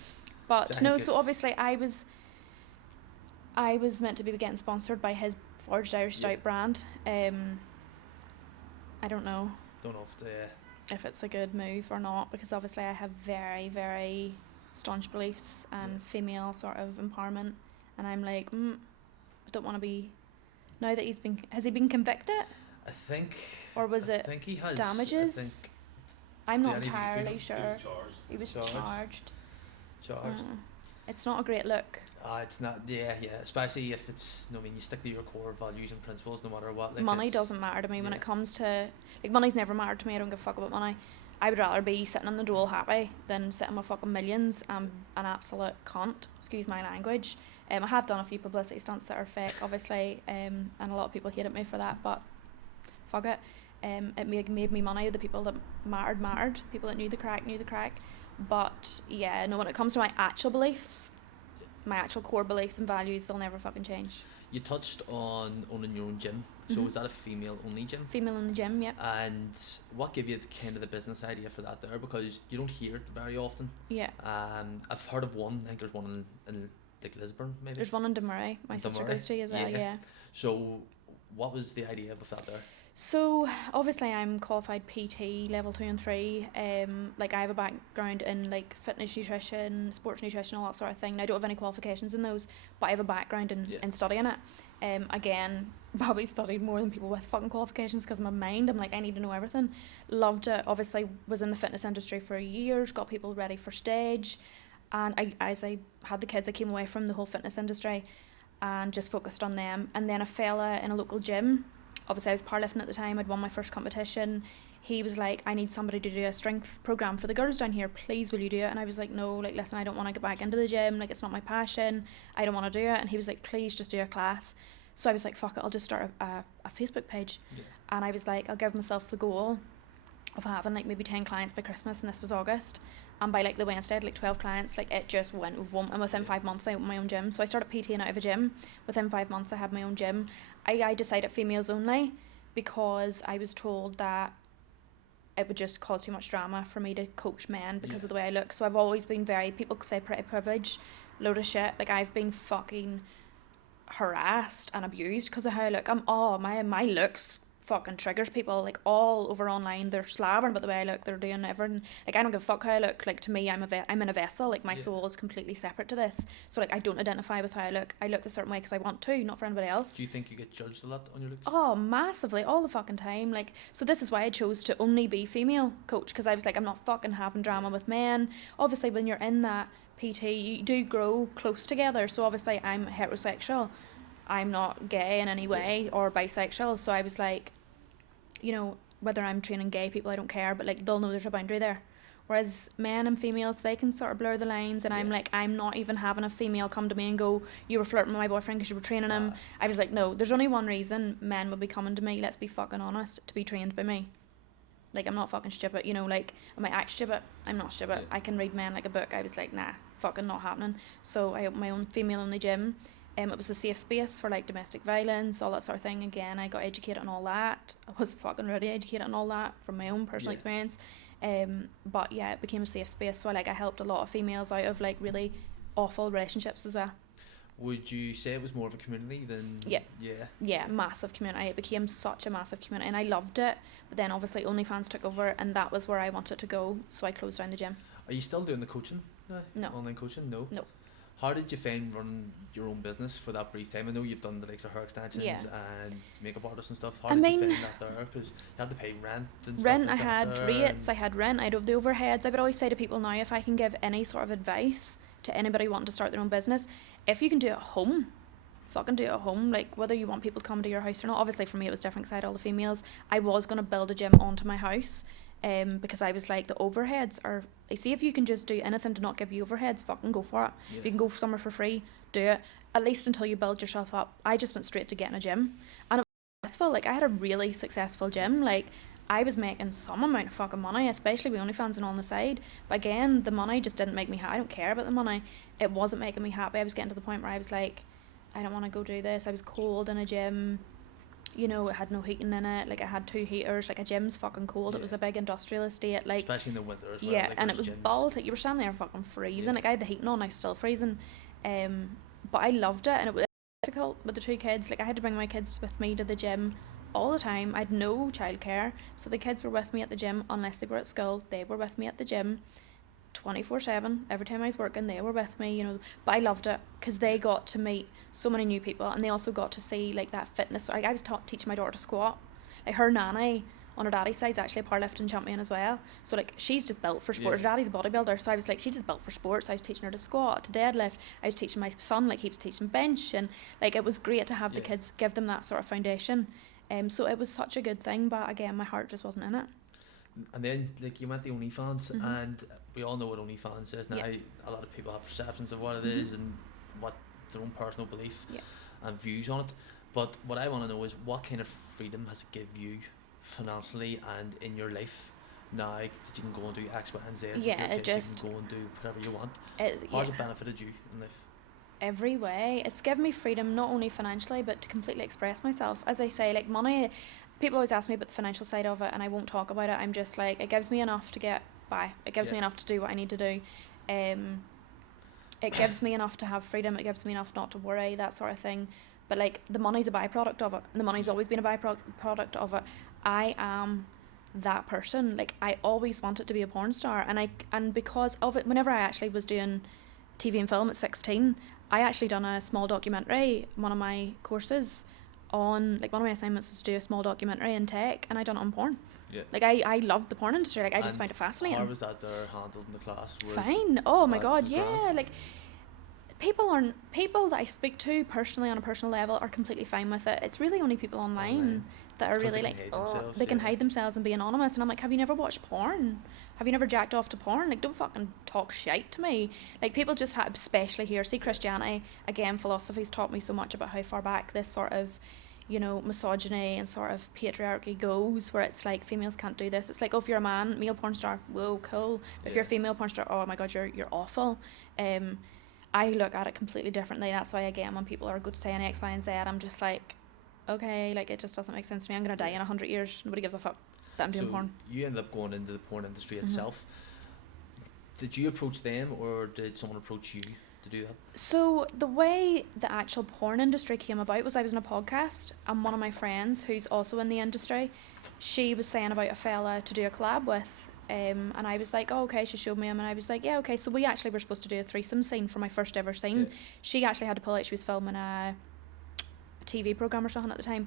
But no, so obviously I was meant to be getting sponsored by his Forged Irish Stout brand. I don't know. Don't know if it's a good move or not, because obviously I have very, very staunch beliefs and female sort of empowerment, and I'm like, I don't want to be. Now that has he been convicted? I think. Or was it think he has, damages? I'm not entirely sure. He was charged. It's not a great look. It's not. Yeah. Especially if it's. No, I mean, you stick to your core values and principles, no matter what. Like, money doesn't matter to me when it comes to, like, money's never mattered to me. I don't give a fuck about money. I would rather be sitting in the dole happy than sitting with fucking millions and an absolute cunt. Excuse my language. I have done a few publicity stunts that are fake, obviously, and a lot of people hated me for that, but fuck it. It made me money. The people that mattered. People that knew the crack. But yeah, no, when it comes to my actual beliefs, my actual core beliefs and values, they'll never fucking change. You touched on owning your own gym. So is that a female-only gym? Female-only gym, yeah. And what gave you kind of the business idea for that there? Because you don't hear it very often. Yeah. I've heard of one. I think there's one in like Lisburn, maybe. There's one in Dunmurray. My sister goes to as well, yeah. So what was the idea of that there? So obviously I'm qualified PT level 2 and 3. Like, I have a background in like fitness nutrition, sports nutrition, all that sort of thing. I don't have any qualifications in those, but I have a background in studying it. Again, probably studied more than people with fucking qualifications, because my mind, I'm like, I need to know everything. Loved it. Obviously was in the fitness industry for years, got people ready for stage, and as I had the kids, I came away from the whole fitness industry and just focused on them. And then a fella in a local gym, obviously I was powerlifting at the time, I'd won my first competition. He was like, I need somebody to do a strength program for the girls down here, please will you do it? And I was like, no, like, listen, I don't want to get back into the gym, like, it's not my passion, I don't want to do it. And he was like, please just do a class. So I was like, fuck it, I'll just start a Facebook page. And I was like, I'll give myself the goal of having like maybe 10 clients by Christmas, and this was August, and by like the Wednesday I had like 12 clients. Like, it just went and within 5 months I opened my own gym. So I started PTing out of a gym. Within 5 months I had my own gym. I decided females only because I was told that it would just cause too much drama for me to coach men because of the way I look. So I've always been people say pretty privileged, load of shit. Like, I've been fucking harassed and abused because of how I look. My looks fucking triggers people, like all over online. They're slabbering about the way I look, they're doing everything. Like I don't give a fuck how I look. Like to me, I'm in a vessel. Like my soul is completely separate to this. So like I don't identify with how I look. I look a certain way because I want to, not for anybody else. Do you think you get judged a lot on your looks? Oh, massively, all the fucking time. Like, so this is why I chose to only be female coach, because I was like, I'm not fucking having drama with men. Obviously, when you're in that PT, you do grow close together. So obviously, I'm heterosexual. I'm not gay in any way or bisexual. So I was like, you know, whether I'm training gay people, I don't care, but like they'll know there's a boundary there. Whereas men and females, they can sort of blur the lines, and I'm like, I'm not even having a female come to me and go, you were flirting with my boyfriend because you were training him. I was like, no, there's only one reason men would be coming to me, let's be fucking honest, to be trained by me. Like, I'm not fucking stupid, you know, like, I might act stupid, I'm not stupid. I can read men like a book. I was like, nah, fucking not happening. So I opened my own female-only gym. It was a safe space for like domestic violence, all that sort of thing. Again, I got educated on all that. I was fucking really educated on all that from my own personal experience. But yeah, it became a safe space. So I helped a lot of females out of like really awful relationships as well. Would you say it was more of a community than... Yeah, massive community. It became such a massive community and I loved it. But then obviously OnlyFans took over and that was where I wanted to go. So I closed down the gym. Are you still doing the coaching now? No. Online coaching? No. How did you find running your own business for that brief time? I know you've done the likes of hair extensions and makeup artists and stuff. How did you find that there? Because you had to pay rent and stuff. Rent, I had rates, I had rent, I had the overheads. I would always say to people now, if I can give any sort of advice to anybody wanting to start their own business, if you can do it at home, fucking do it at home. Like whether you want people to come to your house or not. Obviously for me it was different because I had all the females. I was going to build a gym onto my house. Because I was like, the overheads are, I see if you can just do anything to not give you overheads, fucking go for it. If you can go somewhere for free, do it, at least until you build yourself up. I just went straight to getting a gym and it was successful. Like I had a really successful gym. Like I was making some amount of fucking money, especially with OnlyFans and on the side, but again the money just didn't make me happy. I don't care about the money, it wasn't making me happy. I was getting to the point where I was like, I don't want to go do this. I was cold in a gym. You know, it had no heating in it. Like I had 2 heaters. Like a gym's fucking cold. It was a big industrial estate. Like especially in the winter as well. Yeah, like and it was Baltic. You were standing there fucking freezing. Like I had the heating on. I was still freezing. But I loved it, and it was difficult with the 2 kids. Like I had to bring my kids with me to the gym all the time. I had no childcare, so the kids were with me at the gym unless they were at school. They were with me at the gym 24/7. Every time I was working, they were with me, you know. But I loved it because they got to meet so many new people, and they also got to see like that fitness. Like I was teaching my daughter to squat. Like her nanny on her daddy's side is actually a powerlifting champion as well. So like she's just built for sport. Her daddy's a bodybuilder, so I was like, she's just built for sport. So I was teaching her to squat, to deadlift. I was teaching my son, like he was teaching bench, and like it was great to have the kids, give them that sort of foundation. So it was such a good thing, but again, my heart just wasn't in it. And then like you went to OnlyFans, and we all know what OnlyFans is now. A lot of people have perceptions of what it is and what their own personal belief and views on it. But what I want to know is, what kind of freedom has it give you financially and in your life now that you can go and do X, Y, and Z? Yeah, it just, you can go and do whatever you want. How has it benefited you in life? Every way. It's given me freedom, not only financially, but to completely express myself. As I say, like money, people always ask me about the financial side of it, and I won't talk about it. I'm just like, it gives me enough to get by. It gives me enough to do what I need to do. It gives me enough to have freedom. It gives me enough not to worry, that sort of thing. But like the money's a byproduct of it. And the money's always been a byproduct of it. I am that person. Like I always wanted to be a porn star, and because of it, whenever I actually was doing TV and film at 16, I actually done a small documentary, one of my courses on, like one of my assignments was to do a small documentary in tech, and I done it on porn. Like I loved the porn industry. Like I just found it fascinating. How was that there handled in the class? Fine. Oh my god, yeah. Like people that I speak to personally on a personal level are completely fine with it. It's really only people online that are really like, they can hide themselves and be anonymous. And I'm like, have you never watched porn? Have you never jacked off to porn? Like, don't fucking talk shite to me. Like, people just have, especially here, see Christianity, again, philosophy's taught me so much about how far back this sort of, you know, misogyny and sort of patriarchy goes, where it's like, females can't do this. It's like, oh, if you're a man, male porn star, whoa, cool. But if you're a female porn star, oh my god, you're awful. I look at it completely differently. That's why, again, when people are good saying X, Y, and Z, I'm just like, okay, like, it just doesn't make sense to me. I'm going to die in 100 years. Nobody gives a fuck that I'm doing porn. You ended up going into the porn industry itself. Did you approach them, or did someone approach you? to do that? So the way the actual porn industry came about was I was in a podcast, and one of my friends who's also in the industry, she was saying about a fella to do a collab with, and I was like, oh, okay. She showed me him, and I was like, yeah, okay. So we actually were supposed to do a threesome scene for my first ever scene. Yeah. She actually had to pull out. She was filming a TV program or something at the time,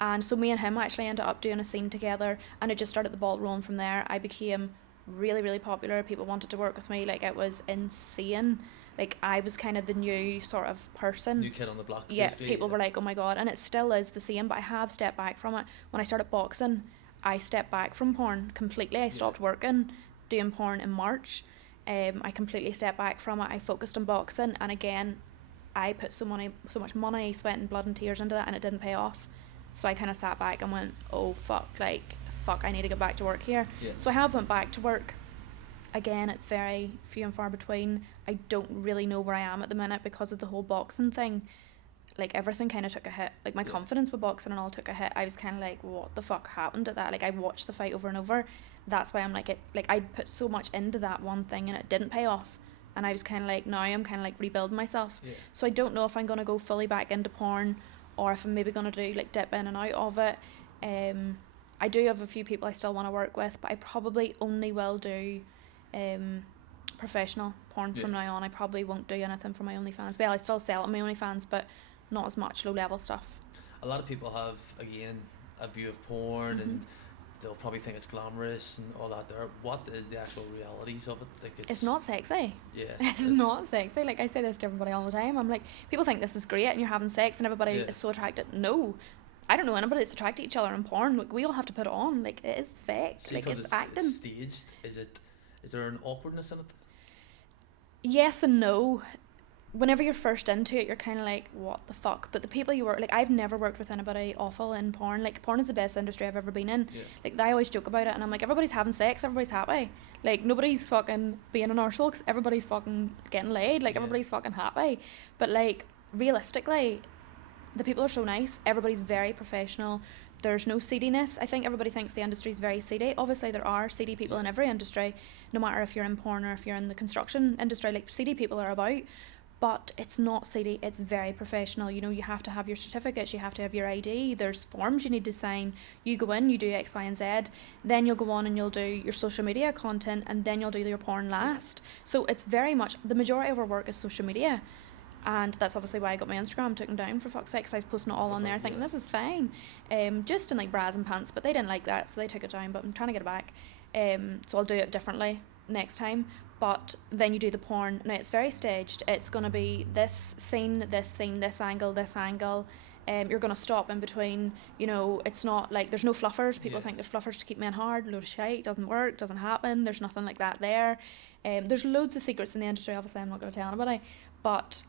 and so me and him actually ended up doing a scene together, and it just started the ball rolling from there. I became really, really popular. People wanted to work with me. Like, it was insane. Like, I was kind of the new sort of person. New kid on the block. Yeah, basically. people were like, oh my god. And it still is the same, but I have stepped back from it. When I started boxing, I stepped back from porn completely. I stopped working doing porn in March. I completely stepped back from it. I focused on boxing, and again, I put so much money, sweat and blood and tears into that, and it didn't pay off. So I kind of sat back and went, oh fuck, I need to get back to work here. Yeah. So I have went back to work. Again, it's very few and far between. I don't really know where I am at the minute because of the whole boxing thing. Like, everything kind of took a hit. Like, my confidence with boxing and all took a hit. I was kind of like, what the fuck happened at that? Like, I watched the fight over and over. That's why I'm like, I put so much into that one thing and it didn't pay off. And I was kind of like, now I'm kind of like rebuilding myself. Yeah. So I don't know if I'm going to go fully back into porn, or if I'm maybe going to do like dip in and out of it. I do have a few people I still want to work with, but I probably only will do professional porn from now on. I probably won't do anything for my OnlyFans. Well, I still sell it on my OnlyFans, but not as much low level stuff. A lot of people have, again, a view of porn and they'll probably think it's glamorous and all that there. What is the actual realities of it? Like, It's not sexy. Yeah. It's not sexy. Like, I say this to everybody all the time. I'm like, people think this is great and you're having sex and everybody is so attracted. No. I don't know anybody that's attracted to each other in porn. Like, we all have to put it on. Like, it is fake. See, like, it's acting. It's staged. Is there an awkwardness in it? Yes and no. Whenever you're first into it, you're kind of like, what the fuck? But the people you work, like, I've never worked with anybody awful in porn. Like, porn is the best industry I've ever been in. Like, I always joke about it, and I'm like, everybody's having sex, everybody's happy. Like, nobody's fucking being an arsehole, 'cause everybody's fucking getting laid. Like, everybody's fucking happy. But, like, realistically, the people are so nice. Everybody's very professional. There's no seediness. I think everybody thinks the industry's very seedy. Obviously, there are seedy people in every industry, no matter if you're in porn or if you're in the construction industry. Like, seedy people are about. But it's not seedy, it's very professional. You know, you have to have your certificates, you have to have your ID, there's forms you need to sign. You go in, you do X, Y, and Z, then you'll go on and you'll do your social media content, and then you'll do your porn last. So it's very much, the majority of our work is social media. And that's obviously why I got my Instagram taken down, for fuck's sake, 'cause I was posting it all on there thinking, this is fine. Just in like bras and pants, but they didn't like that, so they took it down, but I'm trying to get it back. So I'll do it differently next time. But then you do the porn. Now, it's very staged. It's going to be this scene, this angle, this angle. You're going to stop in between. You know, it's not like, there's no fluffers. People think there's fluffers to keep men hard. Load of shite. Doesn't work. Doesn't happen. There's nothing like that there. There's loads of secrets in the industry. Obviously, I'm not going to tell anybody. But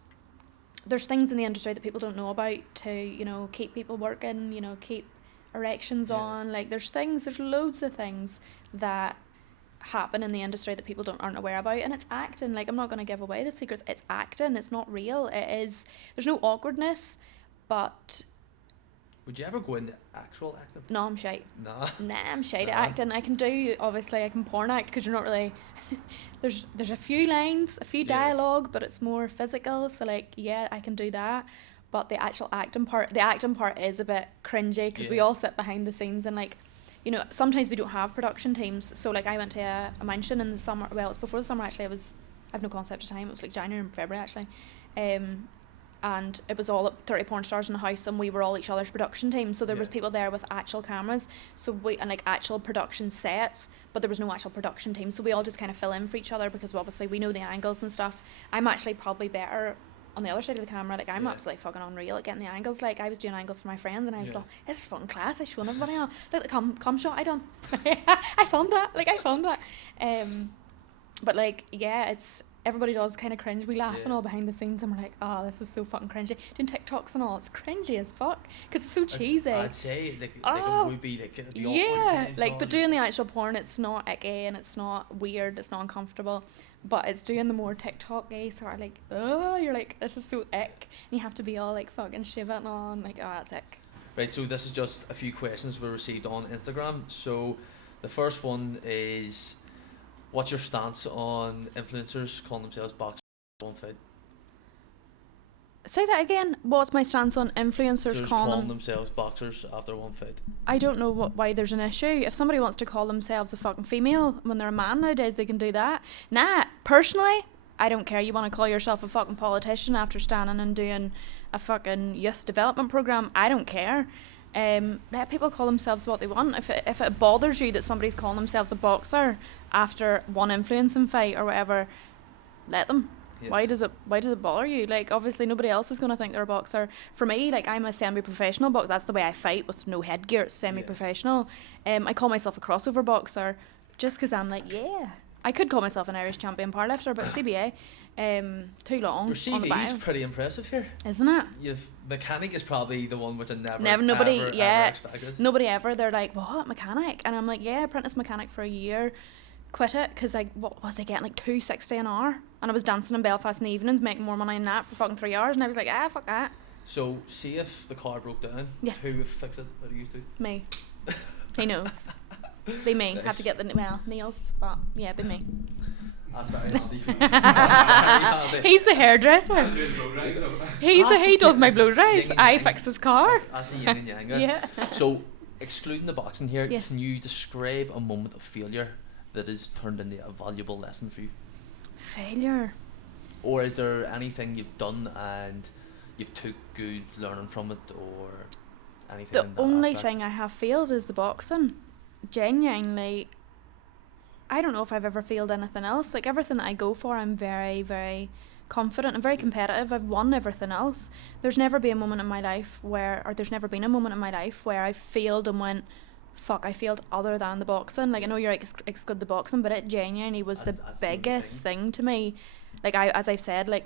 there's things in the industry that people don't know about to, you know, keep people working, you know, keep erections on. Like, there's loads of things that happen in the industry that people aren't aware about, and it's acting. Like, I'm not going to give away the secrets. It's acting. It's not real. It is. There's no awkwardness, but would you ever go into actual acting? no, I'm shite. Nah, I'm shite at acting. I can porn act, because you're not really there's a few lines, a few dialogue, but it's more physical. So like, yeah, I can do that. But the actual acting part is a bit cringy, because we all sit behind the scenes and, like, you know, sometimes we don't have production teams. So like, I went to a mansion in the summer. Well, it was before the summer actually. I have no concept of time. It was like January and February actually. And it was all 30 porn stars in the house, and we were all each other's production team. So there was people there with actual cameras, and like actual production sets, but there was no actual production team. So we all just kind of fill in for each other, because obviously we know the angles and stuff. I'm actually probably better on the other side of the camera. Like, I'm absolutely fucking unreal at getting the angles. Like, I was doing angles for my friends, and I was like, this is fucking class. I showed everybody on. Look at the cum shot I done. I filmed that. But like, yeah, it's, everybody does kind of cringe. We laugh and all behind the scenes, and we're like, oh, this is so fucking cringy. Doing TikToks and all, it's cringy as fuck, because it's so cheesy. I'd say like it would be like, it'd be awkward, like, but doing the actual porn, it's not icky and it's not weird, it's not uncomfortable. But it's doing the more TikTok-y sort of like, oh, you're like, this is so ick, and you have to be all like fucking shivering on, like, oh, that's ick. Right, so this is just a few questions we received on Instagram. So the first one is, what's your stance on influencers calling themselves boxers on fit? Say that again. What's my stance on influencers So calling them? themselves boxers after one fight. I don't know why there's an issue. If somebody wants to call themselves a fucking female when they're a man nowadays, they can do that. Nah, personally, I don't care. You want to call yourself a fucking politician after standing and doing a fucking youth development program? I don't care. Let people call themselves what they want. If it bothers you that somebody's calling themselves a boxer after one influencing fight or whatever, let them. Yeah. Why does it bother you? Like, obviously nobody else is going to think they're a boxer. For me, like, I'm a semi-professional boxer. That's the way I fight, with no headgear. It's semi-professional. I call myself a crossover boxer just because I'm like, yeah. I could call myself an Irish champion powerlifter, but CBA, too long. Your CV is pretty impressive here, isn't it? Mechanic is probably the one which I never ever expected. Nobody ever. They're like, what, mechanic? And I'm like, yeah, apprentice mechanic for a year. Quit it because what was I getting, like $2.60 an hour, and I was dancing in Belfast in the evenings making more money than that for fucking 3 hours, and I was like, fuck that. So see if the car broke down, yes, who would fix it? What do you do? Me. He knows. Be me. Nice. Have to get the nails, but yeah, be me. That's very handy for me. He's the hairdresser. He does my blow dries. I fix his car. That's the yin and yang. Yeah. So excluding the boxing here, yes, can you describe a moment of failure that has turned into a valuable lesson for you? Failure. Or is there anything you've done and you've took good learning from it, or anything? The only thing I have failed is the boxing. Genuinely, I don't know if I've ever failed anything else. Like, everything that I go for, I'm very, very confident and very competitive. I've won everything else. There's never been a moment in my life where I failed and went, fuck, I failed other than the boxing. Like, I know you're exclude the boxing, but it genuinely was the biggest thing to me. Like, as I've said, like,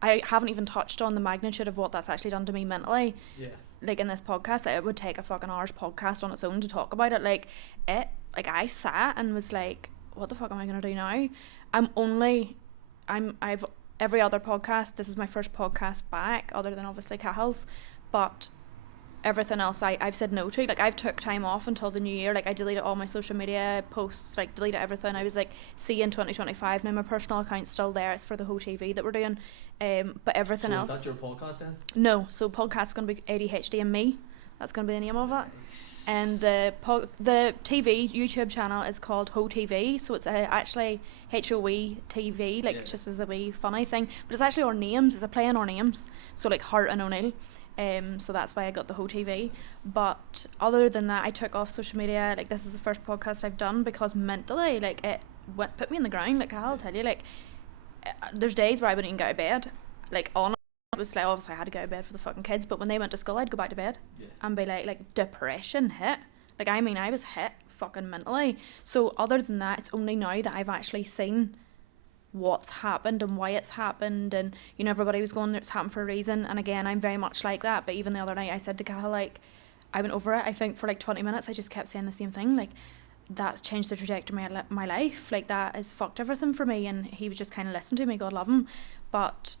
I haven't even touched on the magnitude of what that's actually done to me mentally. Yeah. Like, in this podcast, it would take a fucking hour's podcast on its own to talk about it. Like, I sat and was like, what the fuck am I gonna do now? I've every other podcast, this is my first podcast back, other than obviously Cahill's, but everything else I've said no to. Like, I've took time off until the new year. Like, I deleted all my social media posts, like, deleted everything. I was like, see you in 2025. Now my personal account's still there. It's for the whole TV that we're doing. But everything else. Is that your podcast then? No. So podcast's going to be ADHD and me. That's going to be the name of it. And the TV YouTube channel is called Ho TV. So it's actually HOE TV, like, just as a wee funny thing. But it's actually our names. It's a play on our names. So, like, Hart and O'Neill. So that's why I got the Ho TV. But other than that, I took off social media. Like, this is the first podcast I've done because mentally, like, it put me in the ground. Like, I'll tell you, like, there's days where I wouldn't even go to bed. Like, on it was like, obviously I had to go to bed for the fucking kids, but when they went to school, I'd go back to bed and be like depression hit. Like, I mean, I was hit fucking mentally. So other than that, it's only now that I've actually seen what's happened and why it's happened, and, you know, everybody was going, it's happened for a reason. And again, I'm very much like that. But even the other night, I said to Cahill, like, I went over it, I think for like 20 minutes. I just kept saying the same thing, like, that's changed the trajectory of my life. Like, that has fucked everything for me. And he was just kind of listening to me, God love him. But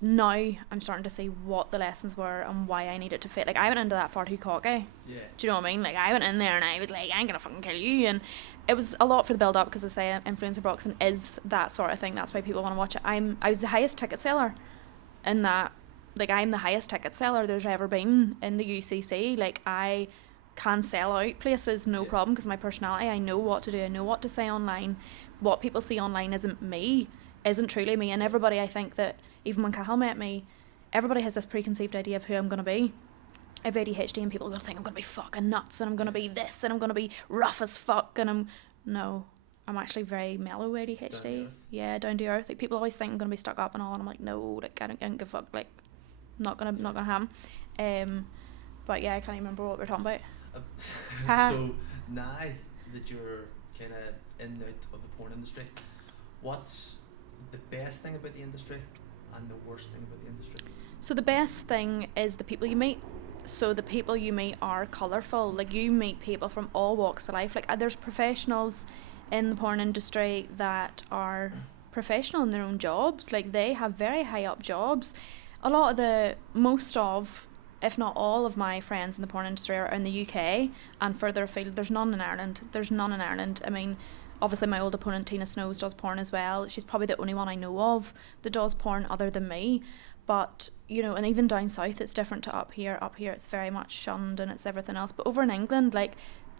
now I'm starting to see what the lessons were and why I needed to fit. Like, I went into that far too cocky. Yeah. Do you know what I mean? Like, I went in there and I was like, I ain't gonna fucking kill you. And it was a lot for the build up, because I say influencer boxing is that sort of thing. That's why people want to watch it. I was the highest ticket seller in that. Like, I'm the highest ticket seller there's ever been in the UCC. Like, I can sell out places, no problem, because my personality, I know what to do, I know what to say online. What people see online isn't truly me. And everybody, I think that, even when Cahill met me, everybody has this preconceived idea of who I'm going to be. I have ADHD and people are going to think I'm going to be fucking nuts and I'm going to be this and I'm going to be rough as fuck, and I'm actually very mellow ADHD. Yeah, down to earth. Like, people always think I'm going to be stuck up and all, and I'm like, no, like, I don't give a fuck, like, not gonna happen. But yeah, I can't even remember what we're talking about. So now that you're kind of in and out of the porn industry, what's the best thing about the industry and the worst thing about the industry? So the best thing is the people you meet. So the people you meet are colourful. Like, you meet people from all walks of life. Like, there's professionals in the porn industry that are professional in their own jobs. Like, they have very high up jobs. Most of, if not all of my friends in the porn industry are in the UK and further afield. There's none in Ireland. I mean, obviously my old opponent Tina Snows does porn as well. She's probably the only one I know of that does porn other than me. But, you know, and even down south it's different to up here. Up here it's very much shunned and it's everything else. But over in England, like,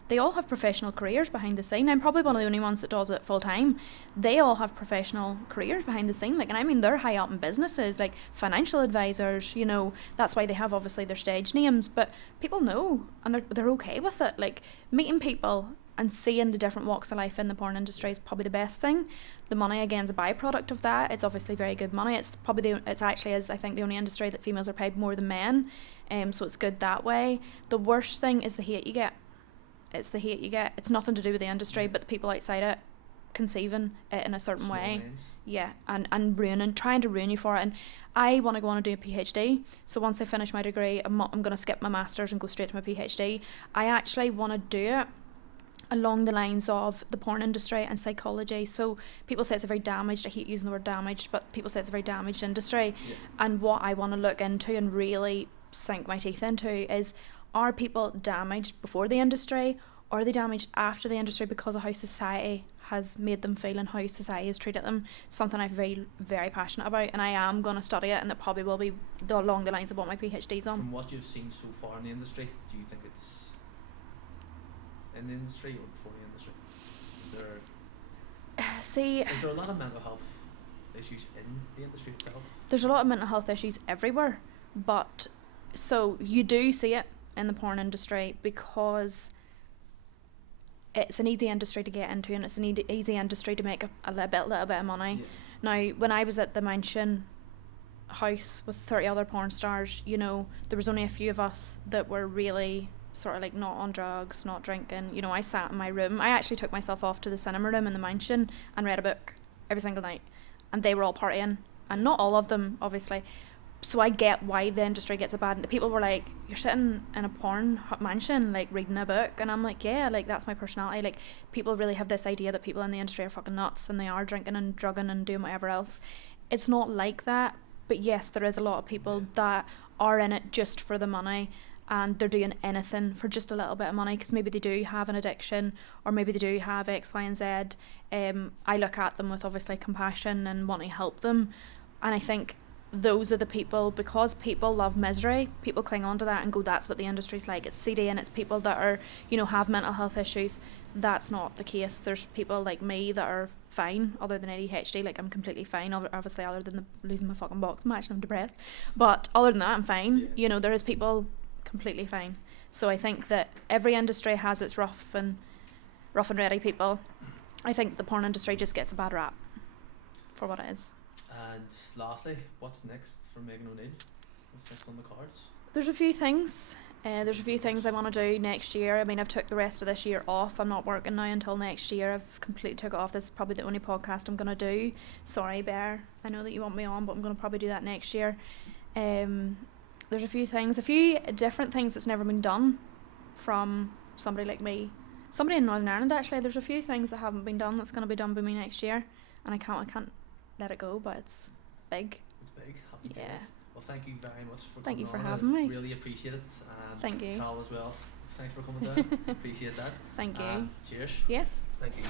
they all have professional careers behind the scene. I'm probably one of the only ones that does it full time. They all have professional careers behind the scene. Like, and I mean, they're high up in businesses, like financial advisors, you know, that's why they have obviously their stage names, but people know and they're okay with it. Like, meeting people and seeing the different walks of life in the porn industry is probably the best thing. The money, again, is a byproduct of that. It's obviously very good money. It's probably it's actually is, I think, the only industry that females are paid more than men. So it's good that way. The worst thing is the hate you get. It's the hate you get. It's nothing to do with the industry, but the people outside it conceiving it in a certain Small way. minds. Yeah, and trying to ruin you for it. And I want to go on and do a PhD. So once I finish my degree, I'm going to skip my master's and go straight to my PhD. I actually want to do it along the lines of the porn industry and psychology. So people say it's a very damaged, I hate using the word damaged, but people say it's a very damaged industry. Yeah. And what I want to look into and really sink my teeth into is, are people damaged before the industry, or are they damaged after the industry because of how society has made them feel and how society has treated them? Something I'm very, very passionate about, and I am going to study it, and it probably will be along the lines of what my PhD's on. From what you've seen so far in the industry, do you think it's in the industry or before the industry? See, Is there a lot of mental health issues in the industry itself? there's a lot of mental health issues everywhere, but so you do see it in the porn industry because it's an easy industry to get into, and it's an easy industry to make a little bit of money. Yeah. Now, when I was at the mansion house with 30 other porn stars, you know, there was only a few of us that were really sort of like not on drugs, not drinking. You know, I sat in my room. I actually took myself off to the cinema room in the mansion and read a book every single night, and they were all partying, and not all of them, obviously. So I get why the industry gets a bad. People were like, "You're sitting in a porn mansion, like reading a book," and I'm like, "Yeah, like that's my personality." Like, people really have this idea that people in the industry are fucking nuts and they are drinking and drugging and doing whatever else. It's not like that. But yes, there is a lot of people that are in it just for the money, and they're doing anything for just a little bit of money because maybe they do have an addiction, or maybe they do have X, Y, and Z. I look at them with obviously compassion and want to help them, and I think those are the people, because people love misery, people cling on to that and go, that's what the industry's like, it's seedy, and it's people that are, you know, have mental health issues. That's not the case. There's people like me that are fine, other than ADHD. Like, I'm completely fine, obviously, other than losing my fucking box match and I'm depressed, but other than that I'm fine. Yeah. You know, there is people completely fine. So I think that every industry has its rough and ready people. I think the porn industry just gets a bad rap for what it is. And lastly, what's next for Meghan O'Neill? What's next on the cards? There's a few things. There's a few things I want to do next year. I mean, I've took the rest of this year off. I'm not working now until next year. I've completely took it off. This is probably the only podcast I'm going to do. Sorry, Bear. I know that you want me on, but I'm going to probably do that next year. There's a few different things that's never been done from somebody like me. Somebody in Northern Ireland, actually. There's a few things that haven't been done that's going to be done by me next year. And I can't let it go, but it's big. It's big. Happy Yeah. days. Well, thank you very much for Thank coming you for on. having me. Really appreciate it. And Thank you. Carl as well. Thanks for coming down. Appreciate that. Thank you. Cheers. Yes. Thank you.